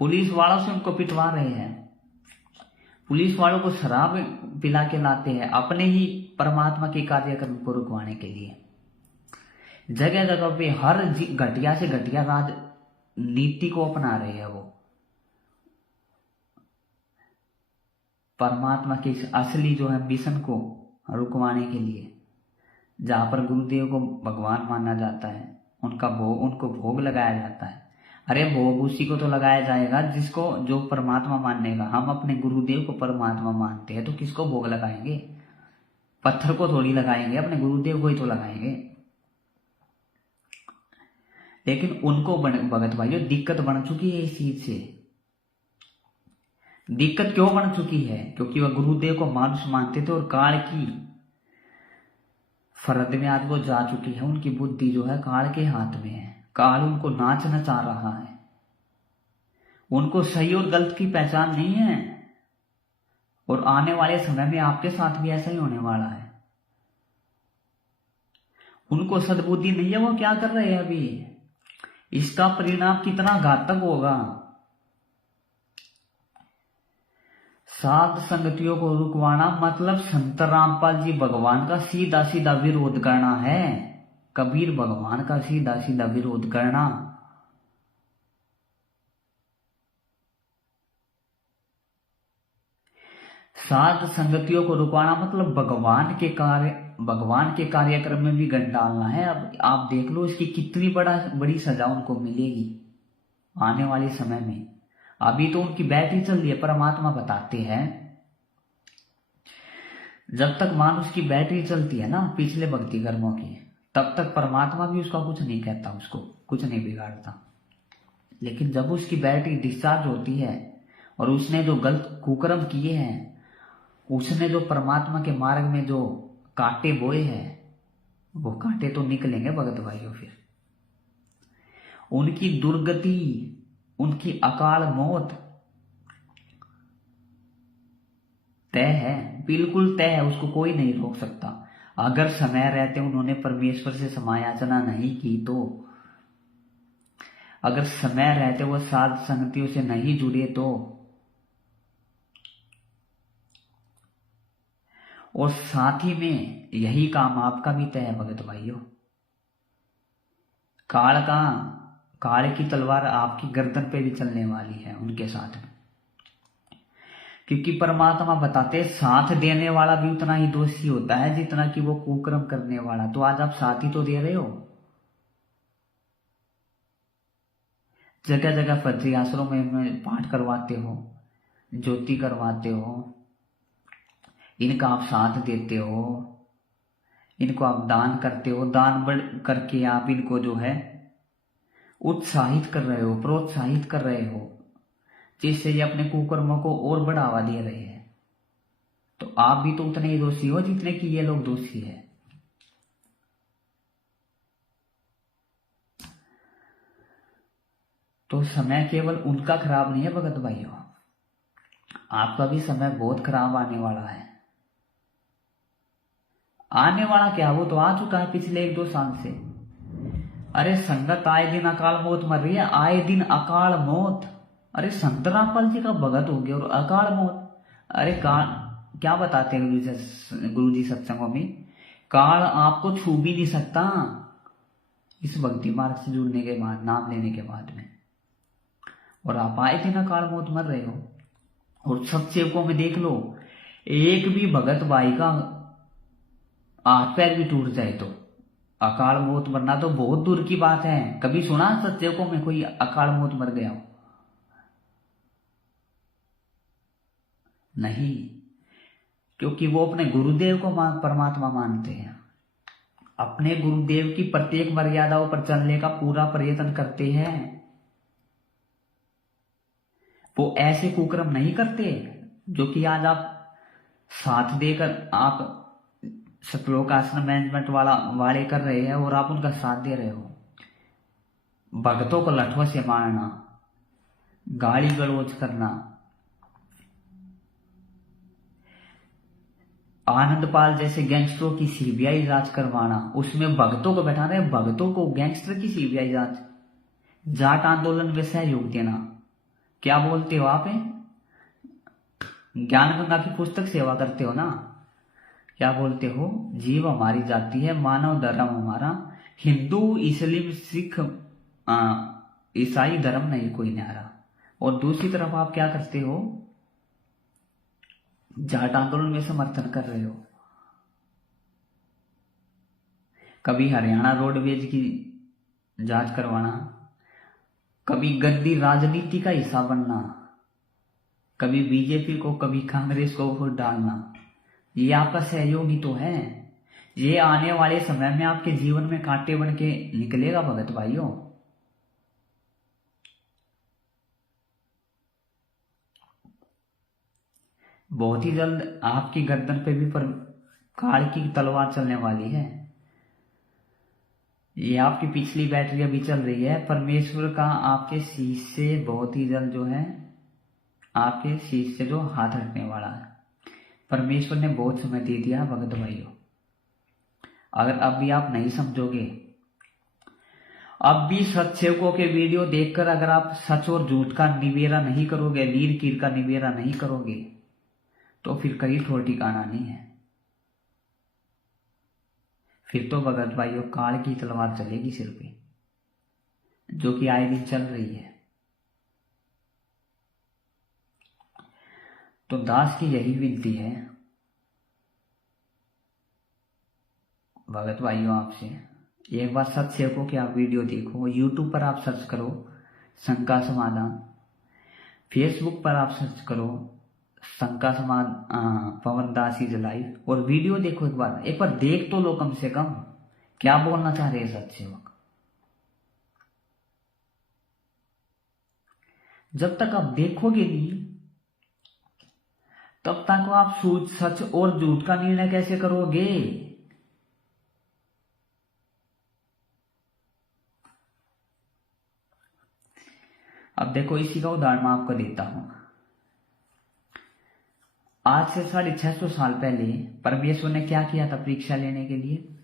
पुलिस वालों से उनको पिटवा रहे हैं, पुलिस वालों को शराब पिला के लाते हैं अपने ही परमात्मा के कार्यक्रम को रुकवाने के लिए। जगह जगह पे हर घटिया से घटिया राजनीति को अपना रहे हैं वो परमात्मा के असली जो है मिशन को रुकवाने के लिए। जहां पर गुरुदेव को भगवान माना जाता है, उनको भोग लगाया जाता है। अरे भोग उसी को तो लगाया जाएगा जिसको जो परमात्मा मानेगा। हम अपने गुरुदेव को परमात्मा मानते हैं तो किसको भोग लगाएंगे? पत्थर को थोड़ी लगाएंगे, अपने गुरुदेव को ही तो लगाएंगे। लेकिन उनको भगत भाइयों दिक्कत बन चुकी है इस चीज से। दिक्कत क्यों बन चुकी है? क्योंकि वह गुरुदेव को मानुष मानते थे और काल की फरद में आज वो जा चुकी है। उनकी बुद्धि जो है काल के हाथ में है। काल उनको नाच नचा रहा है। उनको सही और गलत की पहचान नहीं है। और आने वाले समय में आपके साथ भी ऐसा ही होने वाला है। उनको सद्बुद्धि नहीं है। वो क्या कर रहे हैं अभी? इसका परिणाम कितना घातक होगा। साध संगतियों को रुकवाना मतलब संत रामपाल जी भगवान का सीधा सीधा विरोध करना है। कबीर भगवान का सीधा सीधा विरोध करना। साध संगतियों को रुकवाना मतलब भगवान के कार्यक्रम में भी गंढ डालना है। अब आप देख लो इसकी कितनी बड़ी सजा उनको मिलेगी आने वाले समय में। अभी तो उनकी बैटरी चल रही है। परमात्मा बताते हैं जब तक मानुष की बैटरी चलती है ना पिछले भक्ति कर्मों की, तब तक परमात्मा भी उसका कुछ नहीं कहता, उसको कुछ नहीं बिगाड़ता। लेकिन जब उसकी बैटरी डिस्चार्ज होती है और उसने जो गलत कुकर्म किए हैं, उसने जो परमात्मा के मार्ग में जो कांटे बोए हैं, वो कांटे तो निकलेंगे भगत भाइयों। फिर उनकी दुर्गति, उनकी अकाल मौत तय है, बिल्कुल तय है। उसको कोई नहीं रोक सकता। अगर समय रहते उन्होंने परमेश्वर से समायाचना नहीं की तो, अगर समय रहते वो साध संगतियों से नहीं जुड़े तो, और साथ ही में यही काम आपका भी तय है भगत भाइयों। काल की तलवार आपकी गर्दन पे भी चलने वाली है उनके साथ में। क्योंकि परमात्मा बताते साथ देने वाला भी उतना ही दोषी होता है जितना कि वो कुकर्म करने वाला। तो आज आप साथ ही तो दे रहे हो। जगह जगह फर्जी आश्रम में पाठ करवाते हो, ज्योति करवाते हो, इनका आप साथ देते हो, इनको आप दान करते हो। दान करके आप इनको जो है उत्साहित कर रहे हो, प्रोत्साहित कर रहे हो, जिससे ये अपने कुकर्मों को और बढ़ावा दे रहे हैं। तो आप भी तो उतने ही दोषी हो जितने कि ये लोग दोषी है। तो समय केवल उनका खराब नहीं है भगत भाइयों, आपका भी समय बहुत खराब आने वाला है। आने वाला क्या, वो तो आ चुका है पिछले 1-2 साल से। अरे संगत आए दिन अकाल मौत मर रही है, आए दिन अकाल मौत। अरे संत रामपाल जी का भगत हो गया और अकाल मौत। अरे क्या बताते हैं गुरु जी सत्संगों में? काल आपको छू भी नहीं सकता इस भक्ति मार्ग से जुड़ने के बाद, नाम लेने के बाद में। और आप आए दिन अकाल मौत मर रहे हो। और सब सेवकों में देख लो, एक भी भगत भाई का हाथ पैर भी टूट जाए तो अकाल मौत मरना तो बहुत दूर की बात है। कभी सुना सत्सेवकों में कोई अकाल मौत मर गया हो? नहीं, क्योंकि वो अपने गुरुदेव को परमात्मा मानते हैं। अपने गुरुदेव की प्रत्येक मर्यादाओं पर चलने का पूरा प्रयत्न करते हैं। वो ऐसे कुकर्म नहीं करते जो कि आज आप साथ देकर आप सतलोक आश्रम मैनेजमेंट वाले कर रहे हैं और आप उनका साथ दे रहे हो। भक्तों को लठों से मारना, गाली गलौज करना, आनंदपाल जैसे गैंगस्टरों की सीबीआई जांच करवाना, उसमें भक्तों को बैठाना है, भक्तों को गैंगस्टर की सीबीआई जांच, जाट आंदोलन में सहयोग देना। क्या बोलते हो आप? ज्ञान गंगा की पुस्तक सेवा करते हो ना? क्या बोलते हो? जीव हमारी जाति है, मानव धर्म हमारा, हिंदू इस्लाम सिख ईसाई धर्म नहीं कोई न्यारा। और दूसरी तरफ आप क्या करते हो? जाट आंदोलन में समर्थन कर रहे हो। कभी हरियाणा रोडवेज की जांच करवाना, कभी गंदी राजनीति का हिस्सा बनना, कभी बीजेपी को कभी कांग्रेस को वोट डालना, ये आपका सहयोगी तो है। ये आने वाले समय में आपके जीवन में कांटे बन के निकलेगा भगत भाइयों। बहुत ही जल्द आपकी गर्दन पे भी पर काल की तलवार चलने वाली है। ये आपकी पिछली बैटरी अभी चल रही है। परमेश्वर का आपके शीश से बहुत ही जल्द जो है, आपके शीश से जो हाथ हटने वाला है। परमेश्वर ने बहुत समय दे दिया भगत भाइयों। अगर अब भी आप नहीं समझोगे, अब भी सत्सेवकों के वीडियो देखकर अगर आप सच और झूठ का निबेरा नहीं करोगे, लीर कीर का निबेरा नहीं करोगे, तो फिर कहीं ठोर ठिकाना नहीं है। फिर तो भगत भाइयों काल की तलवार चलेगी सिर पे, जो कि आए दिन चल रही है। तो दास की यही विनती है भगत भाइयों आपसे, एक बार सत्सेवकों की आप वीडियो देखो। यूट्यूब पर आप सर्च करो शंका समाधान, फेसबुक पर आप सर्च करो शंका समाधान पवन दास इज लाइव, और वीडियो देखो एक बार देख तो लो कम से कम, क्या बोलना चाह रहे हैं सत्सेवक। जब तक आप देखोगे नहीं, तब तक आप सच और झूठ का निर्णय कैसे करोगे? अब देखो, इसी का उदाहरण मैं आपको देता हूं। आज से 650 साल पहले परमेश्वर ने क्या किया था परीक्षा लेने के लिए?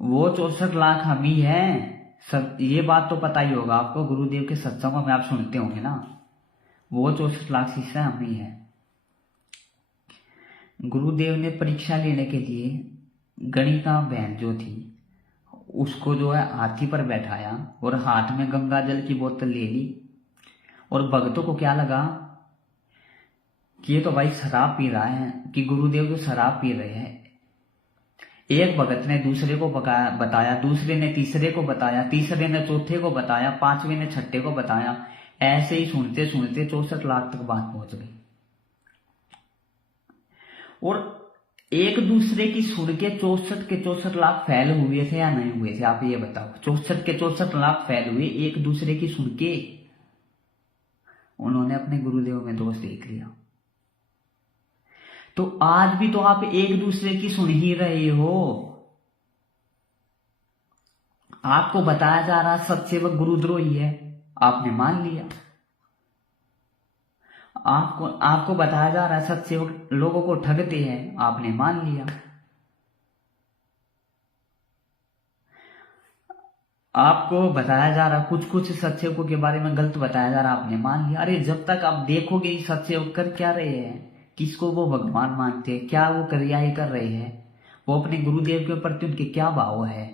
वो 64 लाख हम ही हैं। सब ये बात तो पता ही होगा आपको, गुरुदेव के सत्संगों में आप सुनते होंगे ना, वो 64 लाख शिष्य हम ही है। गुरुदेव ने परीक्षा लेने के लिए गणिका बहन जो थी उसको जो है हाथी पर बैठाया और हाथ में गंगा जल की बोतल ले ली। और भक्तों को क्या लगा कि ये तो भाई शराब पी रहा है, कि गुरुदेव जो शराब पी रहे हैं। एक भगत ने दूसरे को बताया, दूसरे ने तीसरे को बताया, तीसरे ने चौथे को बताया, पांचवें ने छठे को बताया। ऐसे ही सुनते सुनते 64 लाख तक बात पहुंच गई। और एक दूसरे की सुन के 64 के 64 लाख फैल हुए थे या नहीं हुए थे? आप ये बताओ। 64 के 64 लाख फैल हुए एक दूसरे की सुन के। उन्होंने अपने गुरुदेव में दोष देख लिया। तो आज भी तो आप एक दूसरे की सुन ही रहे हो। आपको बताया जा रहा सत्सेवक गुरुद्रोही है, आपने मान लिया। आपको बताया जा रहा है सत्सेवक लोगों को ठगते हैं, आपने मान लिया। आपको बताया जा रहा कुछ सत्सेवकों के बारे में गलत बताया जा रहा, आपने मान लिया। अरे जब तक आप देखोगे सत्सेवक कर क्या रहे हैं, किसको वो भगवान मानते हैं, क्या वो क्रियाएं कर रहे हैं, वो अपने गुरुदेव के प्रति उनके क्या भाव है,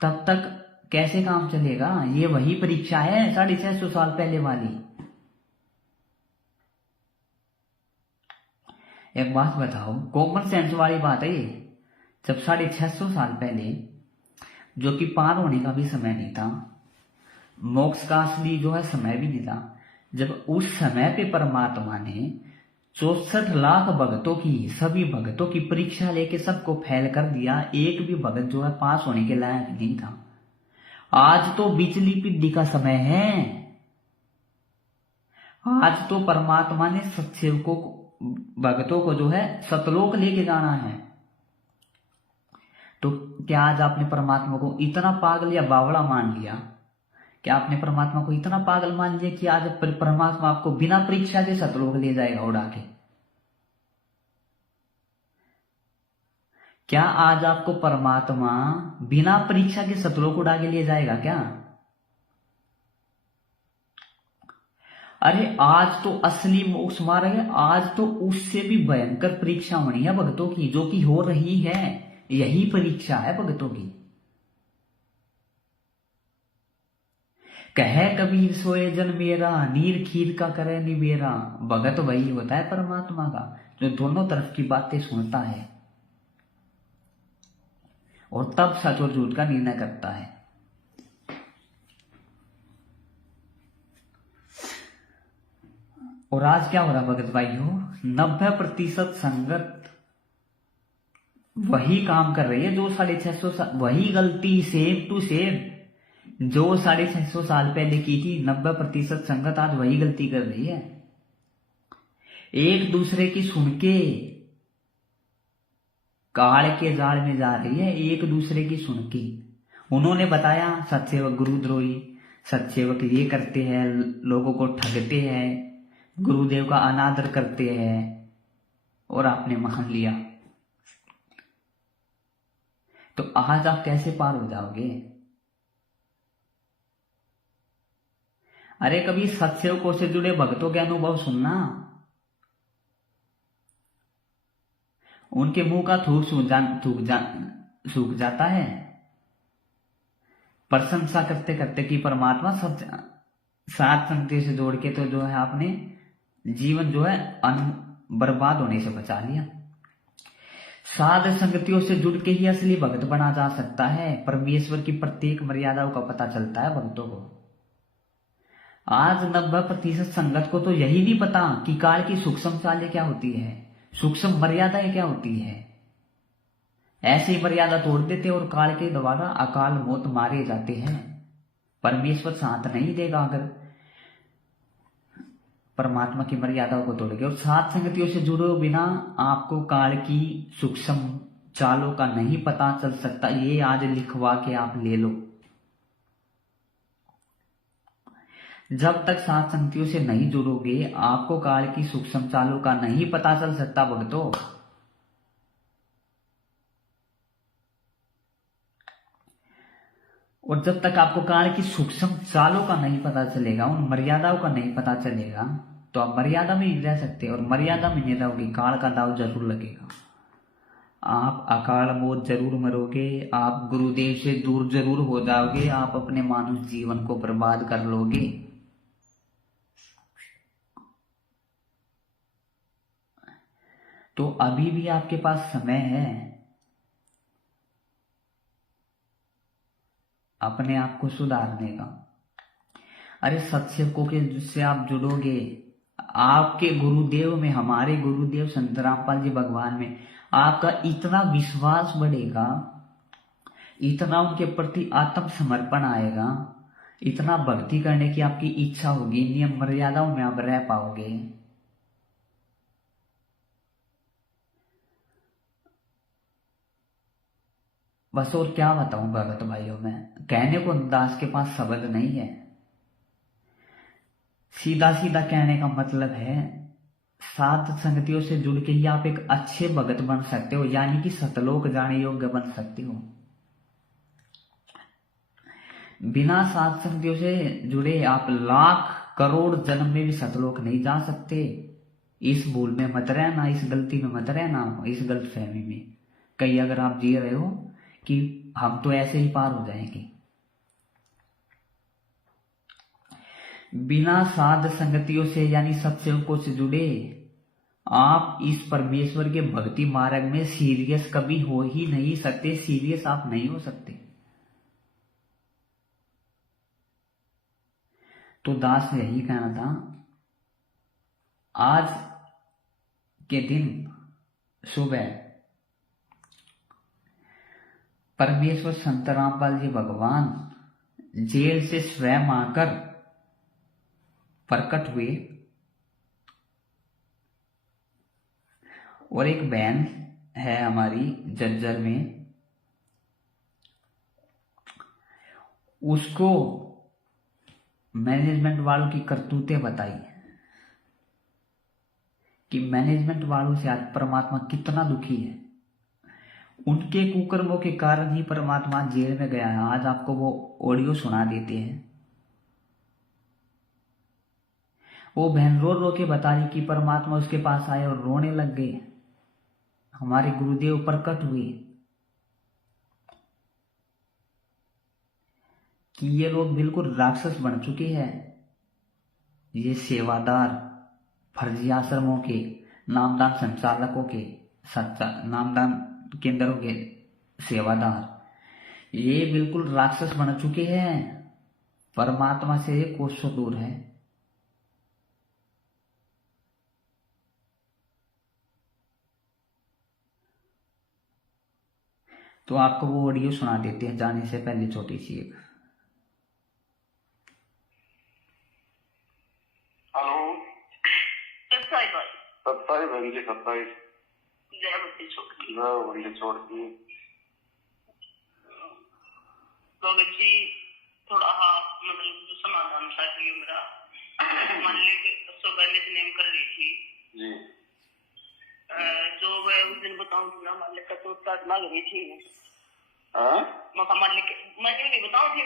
तब तक कैसे काम चलेगा? ये वही परीक्षा है 650 साल पहले वाली। एक बात बताओ, कॉमन सेंस वाली बात है ये। जब 650 साल पहले, जो कि पार होने का भी समय नहीं था, मोक्ष का असली जो है समय भी नहीं था, जब उस समय पे परमात्मा ने 64 लाख भक्तों की, सभी भक्तों की परीक्षा लेके सबको फेल कर दिया, एक भी भगत जो है पास होने के लायक नहीं था। आज तो बिजली पिड्डी का समय है। आज तो परमात्मा ने सत्सेवकों को, भक्तों को जो है सतलोक लेके जाना है। तो क्या आज आपने परमात्मा को इतना पागल या बावड़ा मान लिया? क्या आपने परमात्मा को इतना पागल मान लिया कि आज परमात्मा आपको बिना परीक्षा के सतलोक ले जाएगा उड़ा के? क्या आज आपको परमात्मा बिना परीक्षा के सतलोक उड़ा के ले जाएगा क्या? अरे आज तो असली मोक्ष मार्ग है। आज तो उससे भी भयंकर परीक्षा होनी है भक्तों की, जो कि हो रही है। यही परीक्षा है भक्तों की। कहे कबीर सोए जन मेरा, नीर खीर का करे निबेरा। भगत वही होता है परमात्मा का, जो दोनों तरफ की बातें सुनता है और तब सच और झूठ का निर्णय करता है। और आज क्या हो रहा भगत भाइयों? 90% संगत वही काम कर रही है जो 650 साल, वही गलती सेम टू सेम जो 650 साल पहले की थी। 90% संगत आज वही गलती कर रही है। एक दूसरे की सुन के काल के जाल में जा रही है, एक दूसरे की सुन के। उन्होंने बताया सत्सेवक गुरुद्रोही, सत्सेवक ये करते हैं, लोगों को ठगते हैं, गुरुदेव का अनादर करते हैं, और आपने मान लिया। तो आज आप कैसे पार हो जाओगे? अरे कभी सत्सेवकों से जुड़े भक्तों के अनुभव सुनना। उनके मुंह का थूक सूख जाता है प्रशंसा करते करते कि परमात्मा सब सात संगति से जोड़ के तो जो है आपने जीवन जो है बर्बाद होने से बचा लिया। साध संगतियों से जुड़ के ही असली भक्त बना जा सकता है। परमेश्वर की प्रत्येक मर्यादाओं का पता चलता है भक्तों को। आज 90% संगत को तो यही नहीं पता कि काल की सूक्ष्म चालें क्या होती है, सूक्ष्म मर्यादाएं क्या होती है। ऐसे ही मर्यादा तोड़ देते और काल के द्वारा अकाल मौत मारे जाते हैं। परमेश्वर साथ नहीं देगा अगर परमात्मा की मर्यादाओं को तोड़ के। और सात संगतियों से जुड़े बिना आपको काल की सूक्ष्म चालों का नहीं पता चल सकता। ये आज लिखवा के आप ले लो। जब तक सात संगतियों से नहीं जुड़ोगे आपको काल की सूक्ष्म चालों का नहीं पता चल सकता भक्तों। और जब तक आपको काल की सूक्ष्म चालों का नहीं पता चलेगा, उन मर्यादाओं का नहीं पता चलेगा, तो आप मर्यादा में नहीं रह सकते। और मर्यादा में नहीं रहोगे काल का दाव जरूर लगेगा। आप अकाल मौत जरूर मरोगे, आप गुरुदेव से दूर जरूर हो जाओगे, आप अपने मानव जीवन को बर्बाद कर लोगे। तो अभी भी आपके पास समय है अपने आप को सुधारने का। अरे सत्सेवकों के जिससे आप जुड़ोगे, आपके गुरुदेव में, हमारे गुरुदेव संत रामपाल जी भगवान में आपका इतना विश्वास बढ़ेगा, इतना उनके प्रति आत्मसमर्पण आएगा, इतना भक्ति करने की आपकी इच्छा होगी, नियम मर्यादाओं में आप रह पाओगे। बस और क्या बताऊं भगत भाइयों, में कहने को दास के पास शब्द नहीं है। सीधा सीधा कहने का मतलब है सात संगतियों से जुड़ के ही आप एक अच्छे भगत बन सकते हो, यानी कि सतलोक जाने योग्य बन सकते हो। बिना सात संगतियों से जुड़े आप लाख करोड़ जन्म में भी सतलोक नहीं जा सकते। इस भूल में मत रहना, इस गलती में मत रहना, इस गलत फहमी में कहीं अगर आप जी रहे हो कि हम तो ऐसे ही पार हो जाएंगे। बिना साध संगतियों से यानी सत्संगों से जुड़े आप इस परमेश्वर के भक्ति मार्ग में सीरियस कभी हो ही नहीं सकते। सीरियस आप नहीं हो सकते। तो दास ने यही कहना था, आज के दिन सुबह परमेश्वर संत रामपाल जी भगवान जेल से स्वयं आकर प्रकट हुए और एक बहन है हमारी जज्जर में, उसको मैनेजमेंट वालों की करतूतें बताई कि मैनेजमेंट वालों से आज परमात्मा कितना दुखी है। उनके कुकर्मों के कारण ही परमात्मा जेल में गया है। आज आपको वो ऑडियो सुना देते हैं। वो बहन रो रो के बता रही कि परमात्मा उसके पास आए और रोने लग गए। हमारे गुरुदेव प्रकट हुए कि ये लोग बिल्कुल राक्षस बन चुके हैं। ये सेवादार फर्जी आश्रमों के, नामदान संचालकों के, नामदान केंद्रों के सेवादार, ये बिल्कुल राक्षस बन चुके हैं। परमात्मा से कोसों दूर है। तो आपको वो ऑडियो सुना देते हैं जाने से पहले छोटी सी एक। हेलो, 27 बार 27 बहन जी, 27 जय बत्ती छोड़ वंडे छोड़ दी। भगत जी थोड़ा मतलब जो समाधान चाहिए मेरा। मान लीजिए सुबह नित्य कर ली थी जी, जो मैं उस दिन बताऊं थी ना, मान लीजिए तो तक लग रही थी। हाँ मान लीजिए मैं नहीं बताऊं थी,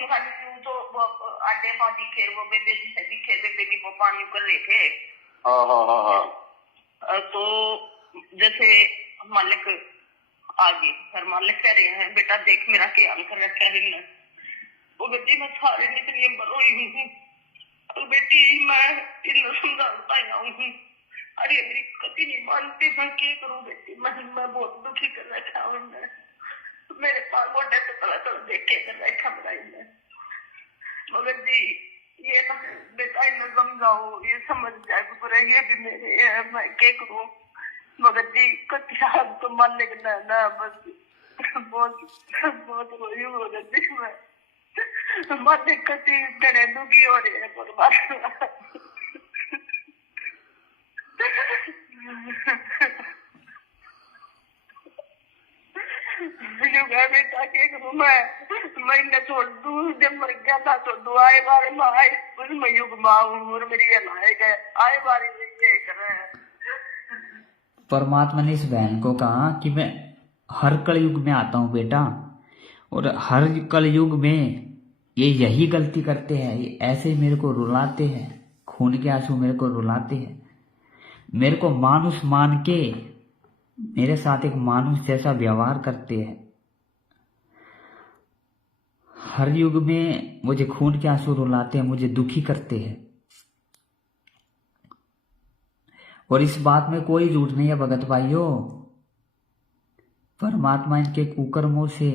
तो वो आटे पानी खेर वो बेबे दिखे बेबे की वो पानी कर रहे थे। हाँ हाँ हाँ हाँ। तो जैसे मालिक आगे फिर मालिक कह रहे हैं बेटा देख मेरा क्या कर रखा है मैं। वो बेटी मैं सारे निकली रोई हूँ। तो बेटी मैं इन समझाता हूँ। अरे मेरी कभी नहीं मानती, मैं क्या करूँ बेटी। मैं बहुत दुखी कर रखा हूँ। मेरे पास मोटे तो थोड़ा देखे कर रखा बनाई मैं। मगर जी ये बेटा इन्हें समझाओ, ये समझ जाए पूरा, ये भी मेरे मैं क्या करूँ। मगर जी कच्चा तो मान लेना ना, बस बहुत रोई हूँ मगर जी मैं माने कति तेरे दुखी हो रहे हैं पर बेटा के करूँ मैं इन्हें छोड़ दूँ। जब मर गया था छोड़ दूँ, आए बारे में आए उसमें युग माऊँ और मेरी लाए गए आए बारे में ये कर रहे हैं। परमात्मा ने इस बहन को कहा कि मैं हर कलयुग में आता हूँ बेटा, और हर कलयुग में ये यही गलती करते हैं। ये ऐसे ही मेरे को रुलाते हैं, खून के आंसू मेरे को रुलाते हैं। मेरे को मानुष मान के मेरे साथ एक मानुष जैसा व्यवहार करते हैं। हर युग में मुझे खून के आंसू रुलाते हैं, मुझे दुखी करते हैं। और इस बात में कोई झूठ नहीं है भगत भाइयों। परमात्मा इनके कुकर्मों से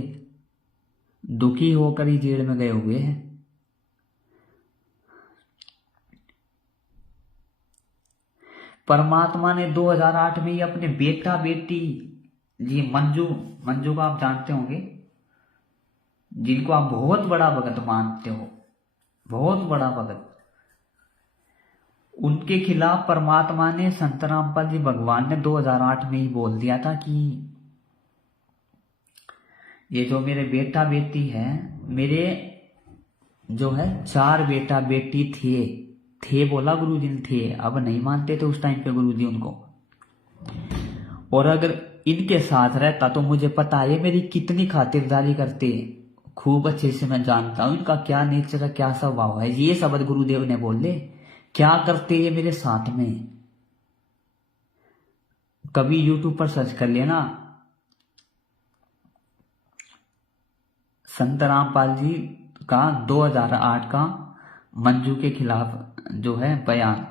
दुखी होकर ही जेल में गए हुए हैं। परमात्मा ने 2008 में ही अपने बेटा बेटी जी मंजू को आप जानते होंगे, जिनको आप बहुत बड़ा भगत मानते हो, बहुत बड़ा भगत, उनके खिलाफ परमात्मा ने संत रामपाल जी भगवान ने 2008 में ही बोल दिया था कि ये जो मेरे बेटा बेटी है, मेरे जो है 4 बेटा बेटी थे बोला गुरुजी ने, थे, अब नहीं मानते थे उस टाइम पे गुरुजी उनको। और अगर इनके साथ रहता तो मुझे पता है मेरी कितनी खातिरदारी करते, खूब अच्छे से मैं जानता हूं इनका क्या नेचर है, क्या स्वभाव है। ये शब्द गुरुदेव ने बोले, क्या करते ये मेरे साथ में। कभी यूट्यूब पर सर्च कर लेना, संत रामपाल जी का 2008 का मंजू के खिलाफ जो है बयान,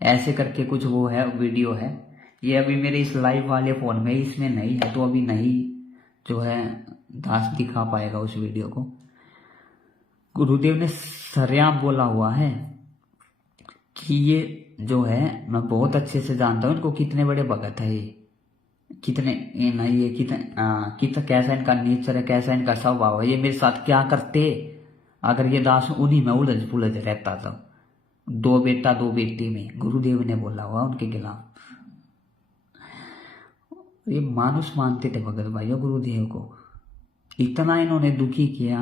ऐसे करके कुछ वो है वीडियो है। ये अभी मेरे इस लाइव वाले फोन में इसमें नहीं है, तो अभी नहीं जो है दास दिखा पाएगा उस वीडियो को। गुरुदेव ने सरेआम बोला हुआ है कि ये जो है मैं बहुत अच्छे से जानता हूँ इनको, कितने बड़े भगत है ये, कितने नहीं ये कितना कैसा इनका नेचर है, कैसा इनका स्वभाव है, ये मेरे साथ क्या करते अगर ये दास उन्हीं में उलझ पुलझ रहता था। 2 बेटा 2 बेटी में गुरुदेव ने बोला हुआ उनके खिलाफ। ये मानुष मानते थे भगत भाइयों गुरुदेव को, इतना इन्होंने दुखी किया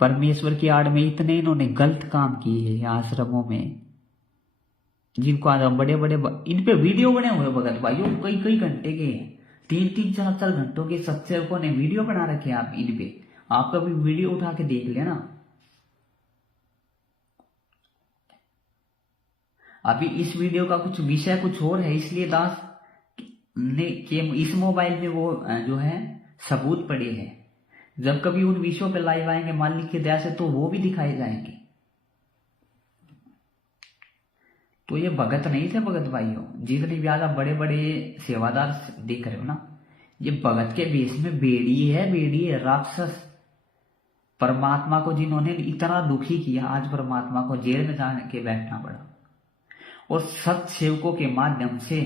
परमेश्वर की आड़ में इतने इन्होंने गलत काम किए हैं आश्रमों में, जिनको आज हम बड़े बड़े इन पे वीडियो बने हुए भगत भाइयों, कई कई घंटे के, 3-3, 4-4 घंटों के सत्सेवकों ने वीडियो बना रखे हैं। आप इन पे आप कभी वीडियो उठा के देख लेना। अभी इस वीडियो का कुछ विषय कुछ और है, इसलिए दास ने के इस मोबाइल में वो जो है सबूत पड़े हैं। जब कभी उन विषयों पे लाइव आएंगे मालिक की दया से तो वो भी दिखाए जाएंगे। तो ये भगत नहीं थे भगत भाइयों, जितने भी आज आप बड़े बड़े सेवादार देख रहे हो ना, ये भगत के वेश में बेड़ी है राक्षस। परमात्मा को जिन्होंने इतना दुखी किया, आज परमात्मा को जेल में जाने के बैठना पड़ा, और सत सेवकों के माध्यम से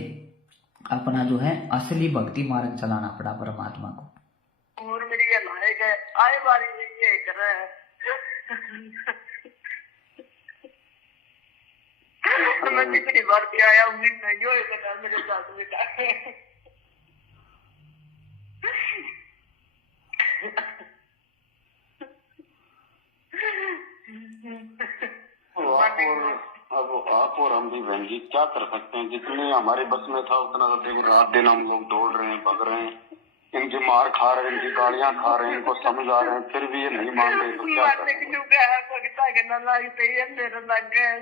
अपना जो है असली भक्ति मार्ग चलाना पड़ा परमात्मा को। और मेरी ये लायक है आए बारी ये कर रहा है। मैं कितनी बार भी आया, उम्मीद नहीं हो मेरे साथ बेटा। अब आप और हम भी बहन जी क्या कर सकते हैं, जितने हमारे बस में था उतना तो देखो रात दिन हम लोग दौड़ रहे हैं, भग रहे हैं, इनकी मार खा रहे हैं, इनकी गालियां खा रहे हैं, इनको समझा रहे हैं, फिर भी ये नहीं मान रहे, तो क्या करें।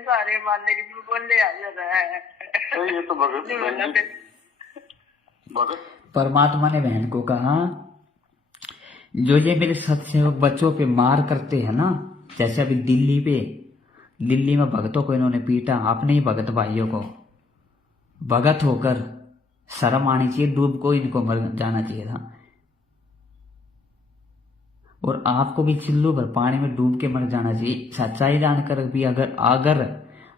सारे मारने की बोले आ रहा है। ये तो भगत परमात्मा ने बहन को कहा, जो ये मेरे सत्सेवक बच्चों पे मार करते हैं ना, जैसे अभी दिल्ली में भगतों को इन्होंने पीटा, अपने ही भगत भाइयों को, भगत होकर शर्म आनी चाहिए, डूब को इनको मर जाना चाहिए था। और आपको भी चिल्लू भर पानी में डूब के मर जाना चाहिए, सच्चाई जानकर भी। अगर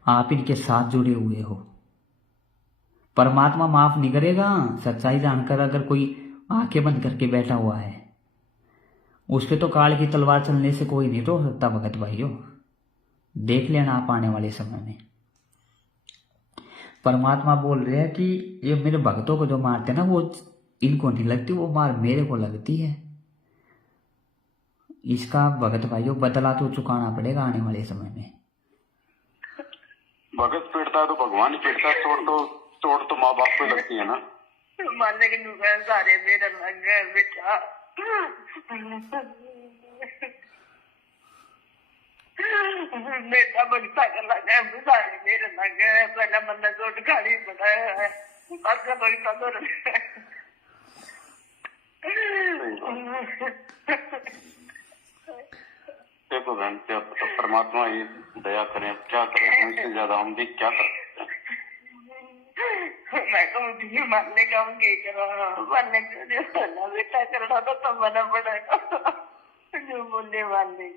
आप इनके साथ जुड़े हुए हो, परमात्मा माफ नहीं करेगा। सच्चाई जानकर अगर कोई आंखें बंद करके बैठा हुआ है, उस पे तो काल की तलवार चलने से कोई नहीं रोक सकता भगत भाइयों। देख लेना आप आने वाले समय में। परमात्मा बोल रहे हैं कि ये मेरे भक्तों को जो मारते हैं ना, वो इनको नहीं लगती, वो मार मेरे को लगती है। इसका भगत भाइयों बदला तो चुकाना पड़ेगा आने वाले समय में। भगत पीड़ता है तो भगवान ही पीड़ता है, चोट तो माँ बाप को लगती है ना। मानने के नुकसान सारे मेरे लग गए बेटा। बेटा भगता कर लगा सारे मेरे लग गए। पहला बंदा चोट खाली पड़ा है, भगता तो देखो बहन, क्या पता परमात्मा ही दया करें, अब क्या करें, इससे ज्यादा हम भी क्या कर सकते हैं। मैं कहूँ मानने का हम क्या करा, मानने का जो बेटा करना था तब मना पड़ेगा, जो बोले मानने।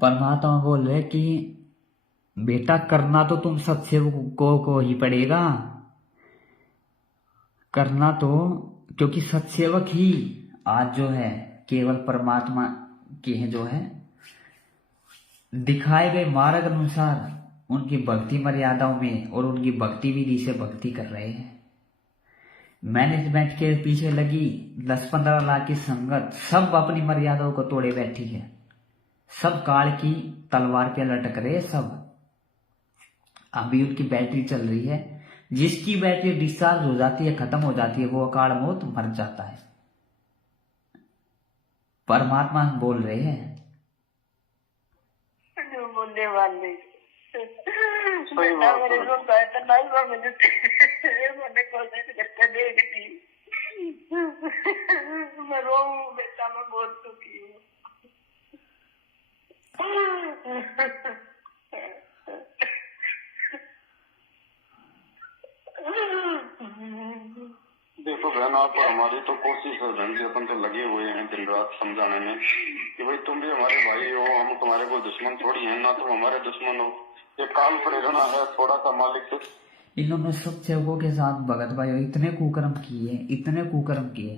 परमात्मा बोल रहे कि बेटा करना तो तुम सत्सेवकों को ही पड़ेगा, करना तो, क्योंकि सत्सेवक ही आज जो है केवल परमात्मा के हैं, जो है दिखाए गए मार्ग अनुसार उनकी भक्ति मर्यादाओं में और उनकी भक्ति विधि से भक्ति कर रहे हैं। मैनेजमेंट के पीछे लगी 10-15 लाख की संगत सब अपनी मर्यादाओं को तोड़े बैठी है, सब काल की तलवार पे लटक रहे सब। अभी उनकी बैटरी चल रही है, जिसकी बैटरी डिस्चार्ज हो जाती है, खत्म हो जाती है, वो अकाल मौत मर जाता है। परमात्मा बोल रहे हैं जो बोलने वाले मेरे मैंने कोशिश करके देखती, मैं रो बेटा, मैं बहुत दुखी हूँ। देखो बहन, आप और हमारी तो कोशिश है बहन जी, अपन तो लगे हुए हैं दिन रात समझाने में कि भाई तुम भी हमारे भाई हो, हम तुम्हारे कोई दुश्मन थोड़ी हैं, ना तुम हमारे दुश्मन हो। ये काम पड़े रहना है थोड़ा सा मालिक से। इन्होंने सत्सेवकों के साथ भगत भाई इतने कुकर्म किए,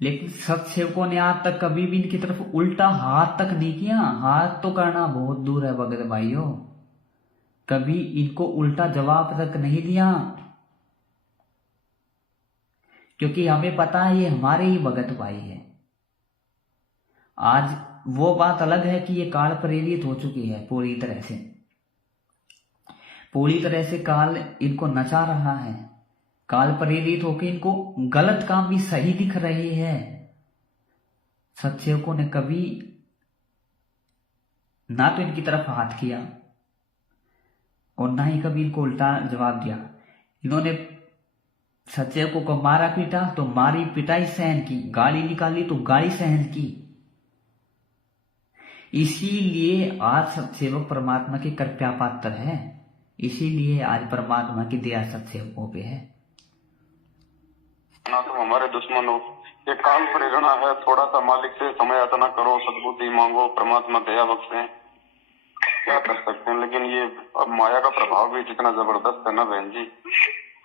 लेकिन सत्सेवकों ने आज तक कभी भी इनकी तरफ उल्टा हाथ तक नहीं किया। हाथ तो करना बहुत दूर है भगत भाइयों, कभी इनको उल्टा जवाब तक नहीं दिया, क्योंकि हमें पता है ये हमारे ही भगत भाई है। आज वो बात अलग है कि ये काल प्रेरित हो चुकी है पूरी तरह से काल इनको नचा रहा है। काल प्रेरित होकर इनको गलत काम भी सही दिख रही है। सत्सेवकों ने कभी ना तो इनकी तरफ हाथ किया और ना ही कभी इनको उल्टा जवाब दिया। इन्होंने सत्सेवकों को मारा पीटा तो मारी पिटाई सहन की, गाली निकाली तो गाली सहन की। इसीलिए आज सत्सेवक परमात्मा के कृपा पात्र है, इसीलिए आज परमात्मा की दया सत्सेवकों पे है। ना तुम हमारे दुश्मन हो, ये काल प्रेरणा है। थोड़ा सा मालिक से समय यातना करो, सद्बुद्धि मांगो, परमात्मा दया बख्शे। क्या कर सकते हैं, लेकिन ये अब माया का प्रभाव भी जितना जबरदस्त है ना बहन जी।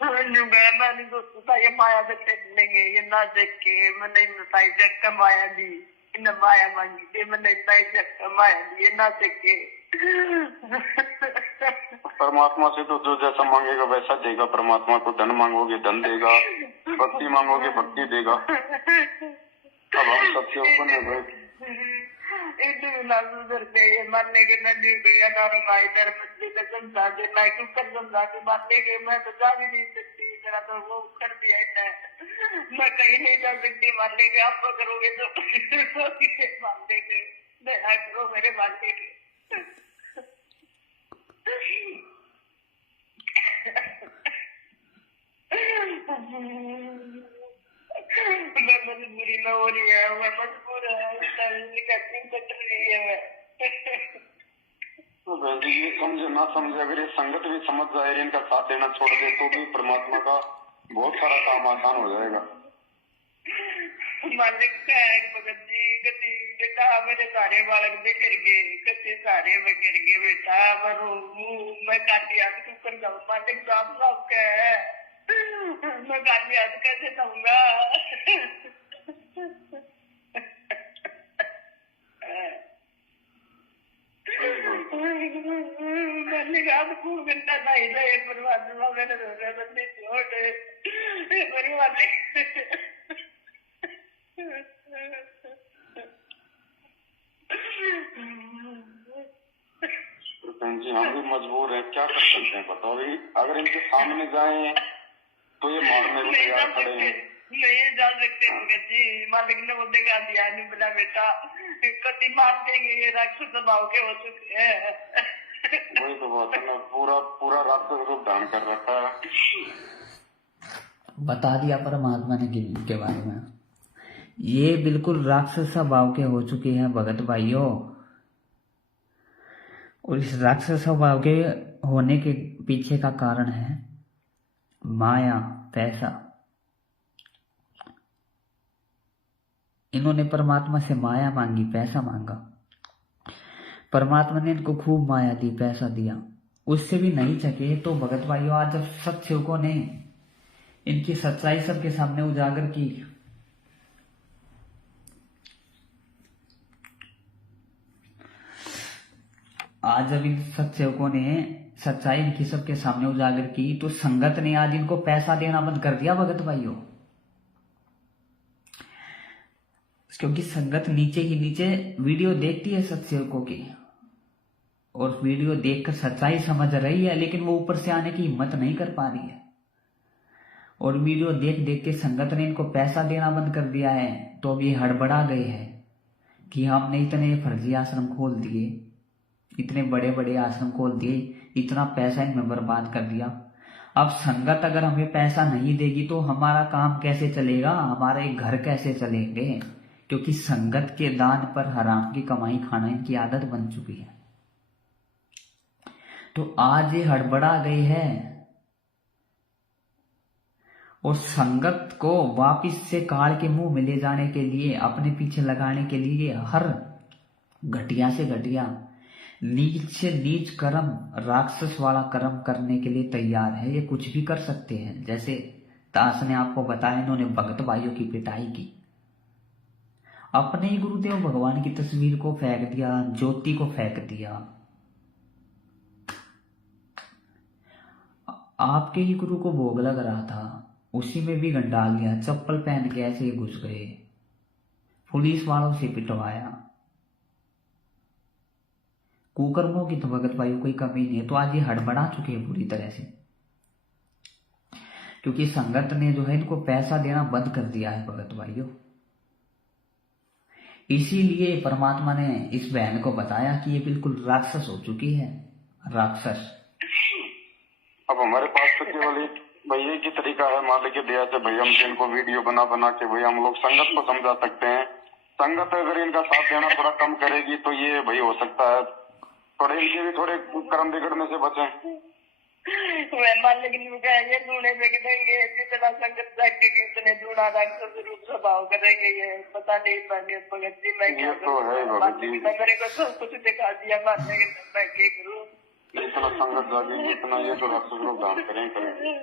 मैंने सोचा ये माया देख लेंगे, ये ना देख के मैंने नताई जग का माया दी, इन माया मांगी थी मैंने नताई जग का माया दी, ये ना देख के। परमात्मा से तो जो जैसा मांगेगा वैसा देगा। परमात्मा को धन मांगोगे धन देगा, भक्ति मांगोगे भक्ति देगा। अब हम सत्सेवकों ने भाई ये मानने के नदी गया भाई दर समझा दे, मैं क्यों कर समझा के मानने के, मैं तो जा भी नहीं सकती, मेरा तो वो कर दिया है, मैं कहीं नहीं जा सकती मानने के। आप करोगे तो मानने के, दया करो मेरे मानने के। मैं मजबूरी में हो रही है, मैं मजबूर है, कट रही है मैं। तो बहन जी ये समझे ना समझे, अगर ये संगत भी समझ जाए, इनका साथ देना छोड़ दे तो भी परमात्मा का बहुत सारा काम आसान हो जाएगा। मालिक का है भगत जी, कति बेटा मेरे सारे बालक दे कर गए, कति सारे में गिर गए बेटा, मैं काटी याद क्यों कर जाऊँ। मालिक साहब साहब का है, मैं काटी याद कैसे जाऊंगा। मैंने कहा तो खूब घंटा नहीं रहे परमात्मा, मैंने रोजा बंदी छोड़ परिवार। जी हम भी मजबूर है, क्या कर सकते हैं बताओ। अगर इनके सामने जाए तो ये मारने को तैयार खड़े हैं। नहीं जा सकते भगत जी, मालिक ने वो देखा दिया नहीं बोला बेटा कति मार देंगे, ये राक्षस स्वभाव के हो चुके हैं। वही तो बात है ना, पूरा राक्षस रूप धारण कर रखा है। बता दिया परमात्मा ने के बारे में, ये बिल्कुल राक्षस स्वभाव के हो चुके हैं भगत भाइयों। और इस राक्षस स्वभाव के होने के पीछे का कारण है माया, पैसा। इन्होंने परमात्मा से माया मांगी, पैसा मांगा, परमात्मा ने इनको खूब माया दी, पैसा दिया, उससे भी नहीं चके। तो भगत भाइयों आज जब सत्सेवकों ने इनकी सच्चाई सबके सामने उजागर की, आज जब इन सत्सेवकों ने सच्चाई इनकी सबके सामने उजागर की, तो संगत ने आज इनको पैसा देना बंद कर दिया भगत भाइयों। क्योंकि संगत नीचे ही नीचे वीडियो देखती है सत्सेवकों की, और वीडियो देखकर सच्चाई समझ रही है, लेकिन वो ऊपर से आने की हिम्मत नहीं कर पा रही है। और वीडियो देख देख के संगत ने इनको पैसा देना बंद कर दिया है। तो अब ये हड़बड़ा गए हैं कि हमने इतने फर्जी आश्रम खोल दिए, इतने बड़े बड़े आश्रम खोल दिए, इतना पैसा इनमें बर्बाद कर दिया। अब संगत अगर हमें पैसा नहीं देगी तो हमारा काम कैसे चलेगा, हमारे घर कैसे चलेंगे। क्योंकि संगत के दान पर हराम की कमाई खाना इनकी आदत बन चुकी है। तो आज ये हड़बड़ा गई है और संगत को वापिस से काल के मुंह में ले जाने के लिए, अपने पीछे लगाने के लिए हर घटिया से घटिया, नीच से नीच कर्म, राक्षस वाला कर्म करने के लिए तैयार है। ये कुछ भी कर सकते हैं। जैसे दास ने आपको बताया, इन्होंने भगत भाइयों की पिटाई की, अपने ही गुरुदेव भगवान की तस्वीर को फेंक दिया, ज्योति को फेंक दिया। आपके ही गुरु को भोग लग रहा था, उसी में भी गंडाल दिया, चप्पल पहन के ऐसे ही घुस गए, पुलिस वालों से पिटवाया। कुकर्मों की तो भगत भाई कोई कमी नहीं है। तो आज ये हड़बड़ा चुके हैं पूरी तरह से, क्योंकि संगत ने जो है इनको पैसा देना बंद कर दिया है भगत भाइयों। इसीलिए परमात्मा ने इस बहन को बताया कि ये बिल्कुल राक्षस हो चुकी है, राक्षस। अब हमारे पास तो केवल एक भाई एक ही तरीका है मालिक की दया से, भाई हम इनको वीडियो बना बना के भाई हम लोग संगत को समझा सकते हैं। संगत अगर इनका साथ देना थोड़ा कम करेगी तो ये भाई हो सकता है थोड़े इनके भी थोड़े कर्म बिगड़ने से बचे। मैं मालिक ने कहा दूल्हे बिक देंगे, जितना संगत जाएगी उतने दूल्हा राक्षस रूप स्वभाव करेंगे। ये पता नहीं पाएंगे भगत जी, मैं क्या तो है भगत जी, मेरे को सब कुछ दिखा दिया मालिक ने, मैं क्या करूँ। जितना संगत जाएगी उतना ये तो राक्षस लोग दान करेंगे।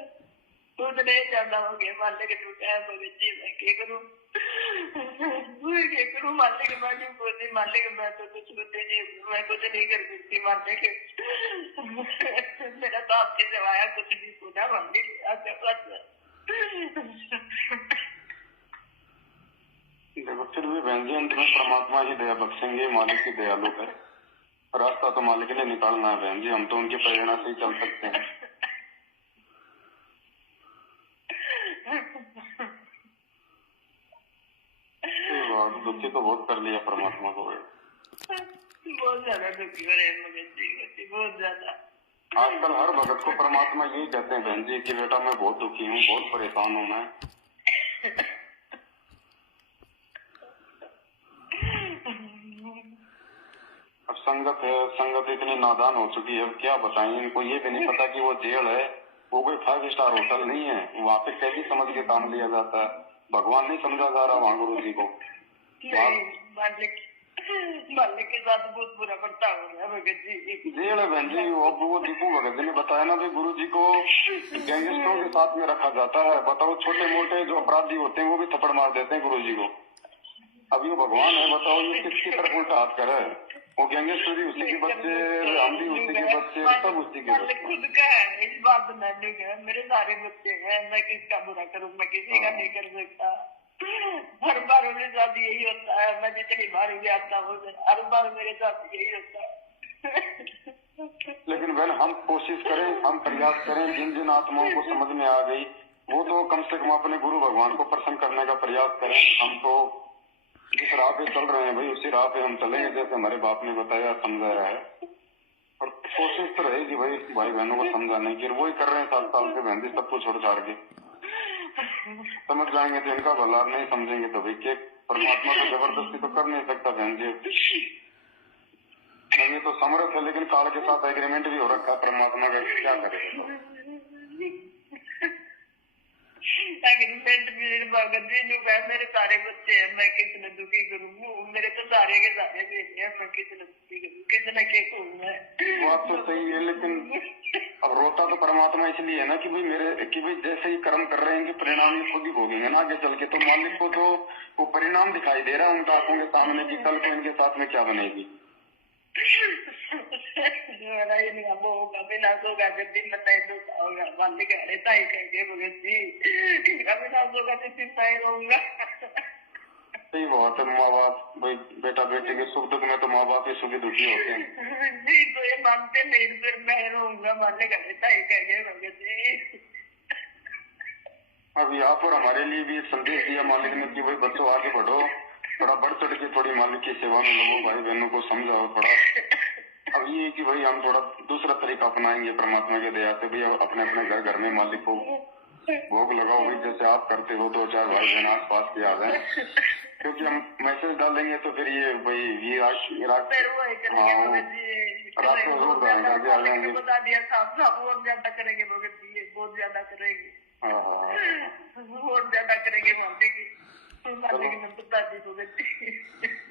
उतने ज्यादा हो गया मालिक ने कहा भगत जी, मैं क्या करूँ मालिक। मैं क्यों बोलती मालिक, मैं तो कुछ होते नहीं, मैं कुछ नहीं कर सकती मालिक। मेरा तो आपके सिवाय कुछ नहीं सुना मालिक। देखो फिर भी बहन जी अंत में परमात्मा की दया बख्शेंगे, मालिक की दयालु है। रास्ता तो मालिक ने निकालना है बहन जी, हम तो उनकी प्रेरणा से ही चल सकते हैं। दुखी तो बहुत कर लिया परमात्मा को, बहुत ज्यादा दुखी हो रहे हैं भगत जी, बहुत ज्यादा। आजकल हर भगत को परमात्मा यही कहते हैं बहन जी कि बेटा मैं बहुत दुखी हूँ, बहुत परेशान हूँ मैं। अब संगत है, संगत इतनी नादान हो चुकी है, अब क्या बताएं इनको। ये भी नहीं पता कि वो जेल है, वो कोई 5 स्टार होटल नहीं है, वहाँ पे कैदी समझ के काम लिया जाता है। भगवान नहीं समझा जा रहा वहाँ गुरु जी को। मालिक के साथ बहुत बुरा बर्ताव हो रहा है भगत जी। जेल है बहन जी। वो दीपू भगत जी ने बताया ना, गुरु जी को गैंगस्टरों के साथ में रखा जाता है। बताओ छोटे मोटे जो अपराधी होते हैं वो भी थप्पड़ मार देते हैं गुरु जी को। अब ये भगवान है, बताओ ये किसकी तरफ उल्टा हाथ करे। वो गैंगस्टर भी उसी के बच्चे, हम भी उसी के बच्चे, सब उसी के बच्चे। खुद का है इस बात में, मेरे सारे बच्चे हैं, मैं किसका बुरा करूँ, मैं किसी का नहीं कर सकता। हर बार मेरे साथ यही होता है, मैं जितनी बार भी आता हूँ हर बार मेरे साथ यही होता है। लेकिन बहन हम कोशिश करें, हम प्रयास करें, जिन जिन आत्माओं को समझ में आ गई वो तो कम से कम अपने गुरु भगवान को प्रसन्न करने का प्रयास करें। हम तो जिस राह पे चल रहे हैं भाई उसी राह पे हम चलेंगे, जैसे हमारे बाप ने बताया समझाया है। और कोशिश तो रहेगी भाई बहनों को समझाने की, वही कर रहे हैं 7 साल से बहन जी, सब कुछ छोड़ छाड़ के। समझ जाएंगे तो इनका भला, नहीं समझेंगे तो भाई के परमात्मा को जबरदस्ती तो कर नहीं सकता बहन जी। ये तो समर्थ है, लेकिन काल के साथ एग्रीमेंट भी हो रखा है परमात्मा का, क्या करेगा। एग्रीमेंट मेरे भगत जी ने कहा मेरे सारे बच्चे हैं, मैं कितने दुखी करूँ, मेरे तो सारे के सारे बेटे हैं, मैं कितने दुखी करूँ, कितने के करूँ मैं। बात तो सही है, लेकिन अब रोता तो परमात्मा इसलिए है ना कि भाई जैसे ही कर्म कर रहे हैं कि परिणाम ये खुद ही भोगेंगे ना आगे चल के। तो मालिक को तो वो परिणाम दिखाई दे रहा है उनका आंखों के सामने कि कल को इनके साथ में क्या बनेगी। विनाश होगा जब दिन में तय होगा, मालिक रहता ही कहेंगे भगत जी, इनका विनाश होगा जिस दिन तय रहूंगा। सही बात है, माँ बाप भाई बेटा बेटे के सुख दुख में तो माँ बाप ही सुखी दुखी होते हैं। जी तो ये मानते नहीं, फिर मैं रहूंगा, मालिक रहता ही कहेंगे भगत जी। अब यहाँ पर हमारे लिए भी एक संदेश दिया मालिक ने कि भाई बच्चों आगे बढ़ो, थोड़ा बढ़ चढ़ के थोड़ी मालिक की सेवा में लगो, भाई बहनों को समझाओ थोड़ा। अब ये कि भाई हम थोड़ा दूसरा तरीका अपनाएंगे परमात्मा की दया से, भाई अपने अपने घर में मालिक को भोग लगाओ भाई, जैसे आप करते हो 2-4 भाई बहन आस पास के आ गए। क्योंकि हम मैसेज डालेंगे तो फिर ये भाई ये रात रोज गाने करके आ जाएंगे। बता दिया साहब, और ज्यादा करेंगे भगत जी, बहुत ज्यादा करेंगे, और ज्यादा करेंगे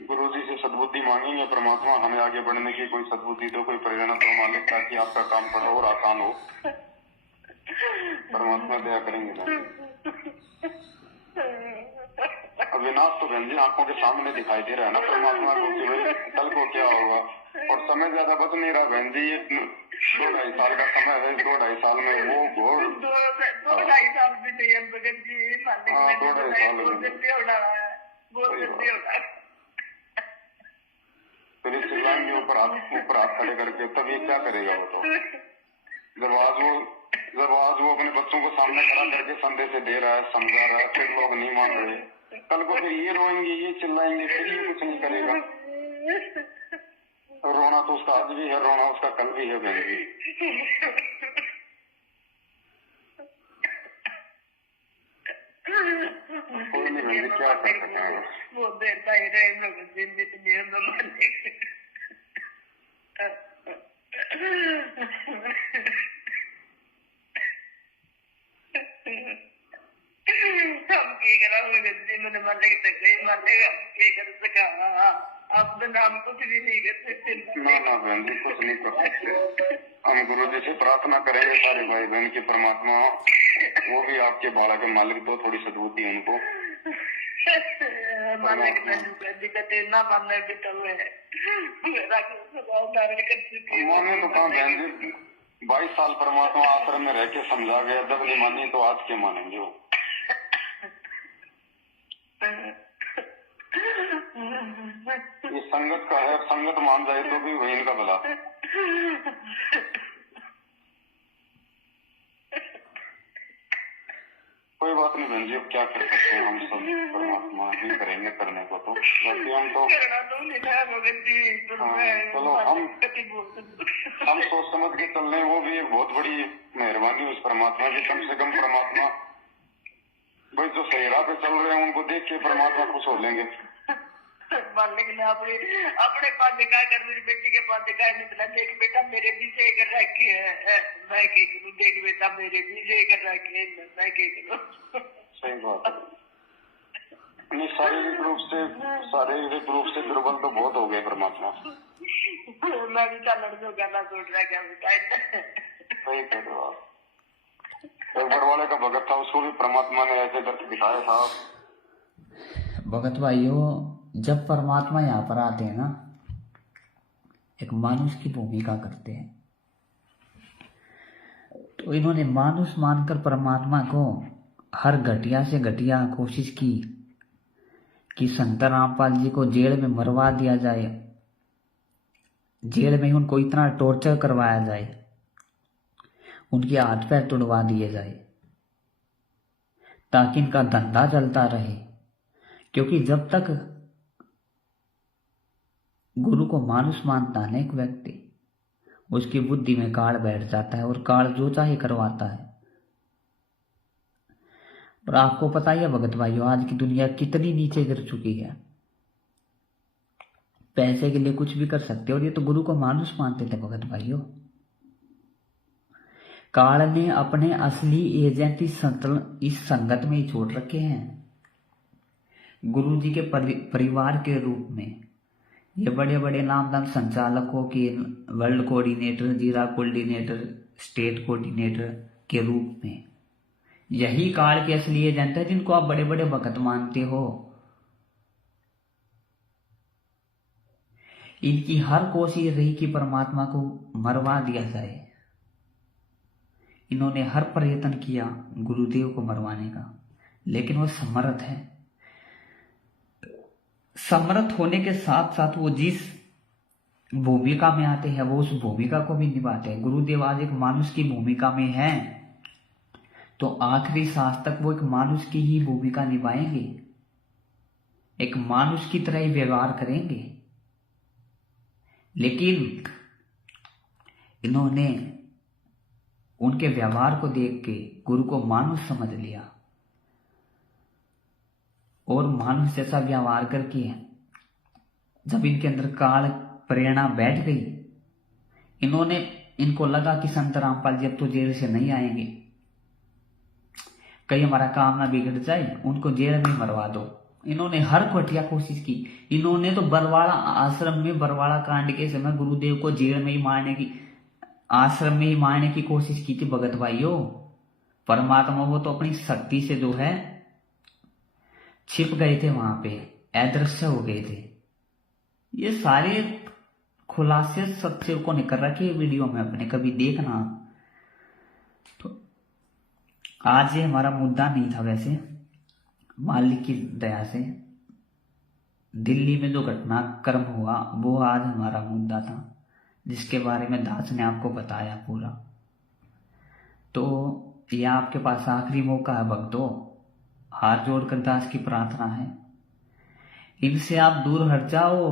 गुरु जी से सद्बुद्धि मांगेंगे परमात्मा, हमें आगे बढ़ने की कोई सद्बुद्धि दो, कोई प्रेरणा दो मालिक, ताकि आपका काम थोड़ा और आसान हो। परमात्मा दया करेंगे। अब विनाश तो बहन जी आंखों के सामने दिखाई दे रहा है ना परमात्मा को कि भाई कल को क्या होगा। और समय ज्यादा बच नहीं रहा बहन जी, 2-2.5 साल का समय है, 2-2.5 साल में वो घोर 2-2.5 साल भी नहीं है भगत जी, बहुत जल्दी होना है, बहुत जल्दी होना है। फिर ये चिल्लाएंगे ऊपर हाथ खड़े करके, तब ये क्या करेगा वो? तो जब आज वो अपने बच्चों को सामने खड़ा करके संदेश दे रहा है, समझा रहा है, फिर लोग नहीं मान रहे, कल को फिर ये रोएंगे, ये चिल्लाएंगे, फिर ये कुछ नहीं करेगा। रोना तो उसका आज भी है, रोना उसका कल भी है बहन जी। कोई नहीं बहन जी, क्या कर सकते हैं? बहुत देर तक रहे लोग जिंदगी हम के करा मैंने मारने के मारने के कर सका। आप तो नाम कुछ भी नहीं कर सकते। ना बहन जी, कुछ नहीं कर सकते। हम गुरु जी से प्रार्थना करेंगे सारे भाई बहन की, परमात्मा वो भी आपके बालक के मालिक दो, थोड़ी सद्बुद्धि उनको। मालिक दिक्कत ना मानने बेटा हुए माने तो कहा बहन जी, 22 साल परमात्मा आश्रम में रह के समझा गया, जब नहीं मानी तो आज के मानेंगे वो। ये संगत का है, संगत मान जाए तो भी वही इनका भला। कोई बात नहीं बहन जी, अब क्या कर सकते हैं, हम सब परमात्मा ही करेंगे करने को। तो बाकी हम तो चलो हम सोच समझ के चल रहे हैं, वो भी एक बहुत बड़ी मेहरबानी उस परमात्मा की। कम से कम परमात्मा भाई जो सही राह पे चल रहे हैं उनको देख के परमात्मा खुश हो लेंगे। मालिक ने अपने पास दिखाया कर, मेरी बेटी के पास दिखाया निकला, देख बेटा मेरे भी से कर रखे है, मैं क्या करूँ, देख बेटा मेरे भी से कर रखे, मैं क्या करूँ। सही बात है। नहीं, शारीरिक रूप से दुर्बल तो बहुत हो गए परमात्मा। मैं भी चल लड़कों कहना सोच रहा क्या बेटा। सही कह रहे हो आप। एक बड़वाले का भगत था, उसको भी परमात्मा ने ऐसे करके दिखाया था। भगत भाइयों, जब परमात्मा यहाँ पर आते हैं ना, एक मानुष की भूमिका करते हैं, तो इन्होंने मानुष मानकर परमात्मा को हर घटिया से घटिया कोशिश की कि संत रामपाल जी को जेल में मरवा दिया जाए, जेल में उनको इतना टॉर्चर करवाया जाए, उनके हाथ पैर तोड़वा दिए जाए, ताकि इनका धंधा चलता रहे। क्योंकि जब तक गुरु को मानुष मानता है एक व्यक्ति, उसकी बुद्धि में काल बैठ जाता है और काल जो चाहे करवाता है। और आपको पता ही है भगत भाइयों, आज की दुनिया कितनी नीचे गिर चुकी है। पैसे के लिए कुछ भी कर सकते, और ये तो गुरु को मानुष मानते थे भगत भाइयों। काल ने अपने असली एजेंट इस संगत में ही छोड़ रखे हैं। गुरु जी के परिवार के रूप में ये बड़े बड़े नामदान संचालकों के वर्ल्ड कोऑर्डिनेटर, जिला कोऑर्डिनेटर, स्टेट कोऑर्डिनेटर के रूप में यही काल के असली एजेंट है, जिनको आप बड़े बड़े भगत मानते हो। इनकी हर कोशिश रही कि परमात्मा को मरवा दिया जाए। इन्होंने हर प्रयत्न किया गुरुदेव को मरवाने का, लेकिन वो समर्थ है। समर्थ होने के साथ साथ वो जिस भूमिका में आते हैं वो उस भूमिका को भी निभाते हैं। गुरुदेव आज एक मानुष की भूमिका में है, तो आखिरी सांस तक वो एक मानुष की ही भूमिका निभाएंगे, एक मानुष की तरह ही व्यवहार करेंगे। लेकिन इन्होंने उनके व्यवहार को देख के गुरु को मानुष समझ लिया, और मानुष जैसा व्यवहार करके जब इनके अंदर काल प्रेरणा बैठ गई, इनको लगा कि संत रामपाल जी अब तो जेल से नहीं आएंगे, कहीं हमारा काम ना बिगड़ जाए, उनको जेल में मरवा दो। इन्होंने हर घटिया कोशिश की। इन्होंने तो बरवाड़ा आश्रम में बरवाड़ा कांड के समय गुरुदेव को जेल में ही मारने की, आश्रम में ही मारने की कोशिश की थी भगत भाइयों। परमात्मा वो तो अपनी शक्ति से जो है छिप गए थे, वहां पे अदृश्य हो गए थे। ये सारे खुलासे सत्सेवकों ने कर रखे वीडियो में अपने, कभी देखना। तो आज ये हमारा मुद्दा नहीं था, वैसे मालिक की दया से दिल्ली में जो घटनाक्रम हुआ वो आज हमारा मुद्दा था, जिसके बारे में दास ने आपको बताया पूरा। तो यह आपके पास आखिरी मौका है भक्तों, हाथ जोड़कर दास की प्रार्थना है, इनसे आप दूर हट जाओ।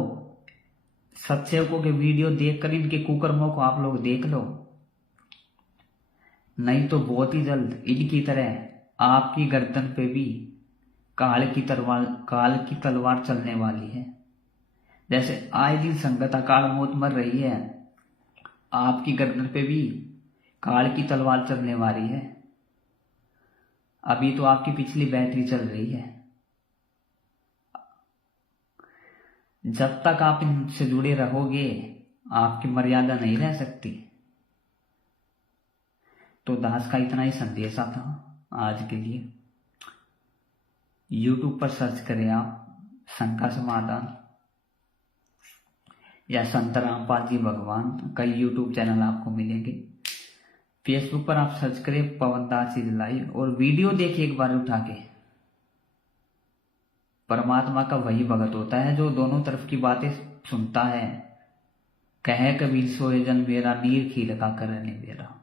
सत्सेवकों के वीडियो देखकर इनके कुकर्मों को आप लोग देख लो, नहीं तो बहुत ही जल्द इनकी तरह आपकी गर्दन पे भी काल की तलवार चलने वाली है। जैसे आए दिन संगत अकाल मौत मर रही है, आपकी गर्दन पे भी काल की तलवार चलने वाली है। अभी तो आपकी पिछली बैटरी चल रही है, जब तक आप इनसे जुड़े रहोगे आपकी मर्यादा नहीं रह सकती। तो दास का इतना ही संदेशा था आज के लिए। YouTube पर सर्च करें आप शंका समाधान या संत रामपाल जी भगवान, कई YouTube चैनल आपको मिलेंगे। फेसबुक पर आप सर्च करें पवन दास इज लाइव और वीडियो देखिए एक बार उठा के। परमात्मा का वही भगत होता है जो दोनों तरफ की बातें सुनता है। कहे कबीर सोए जन मेरा, नीर खील का करने मेरा।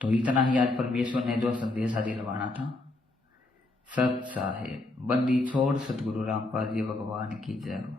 तो इतना ही आज परमेश्वर ने जो संदेशा दिलवाना था। सत साहेब बंदी छोड़ सतगुरु रामपाल जी भगवान की जय हो।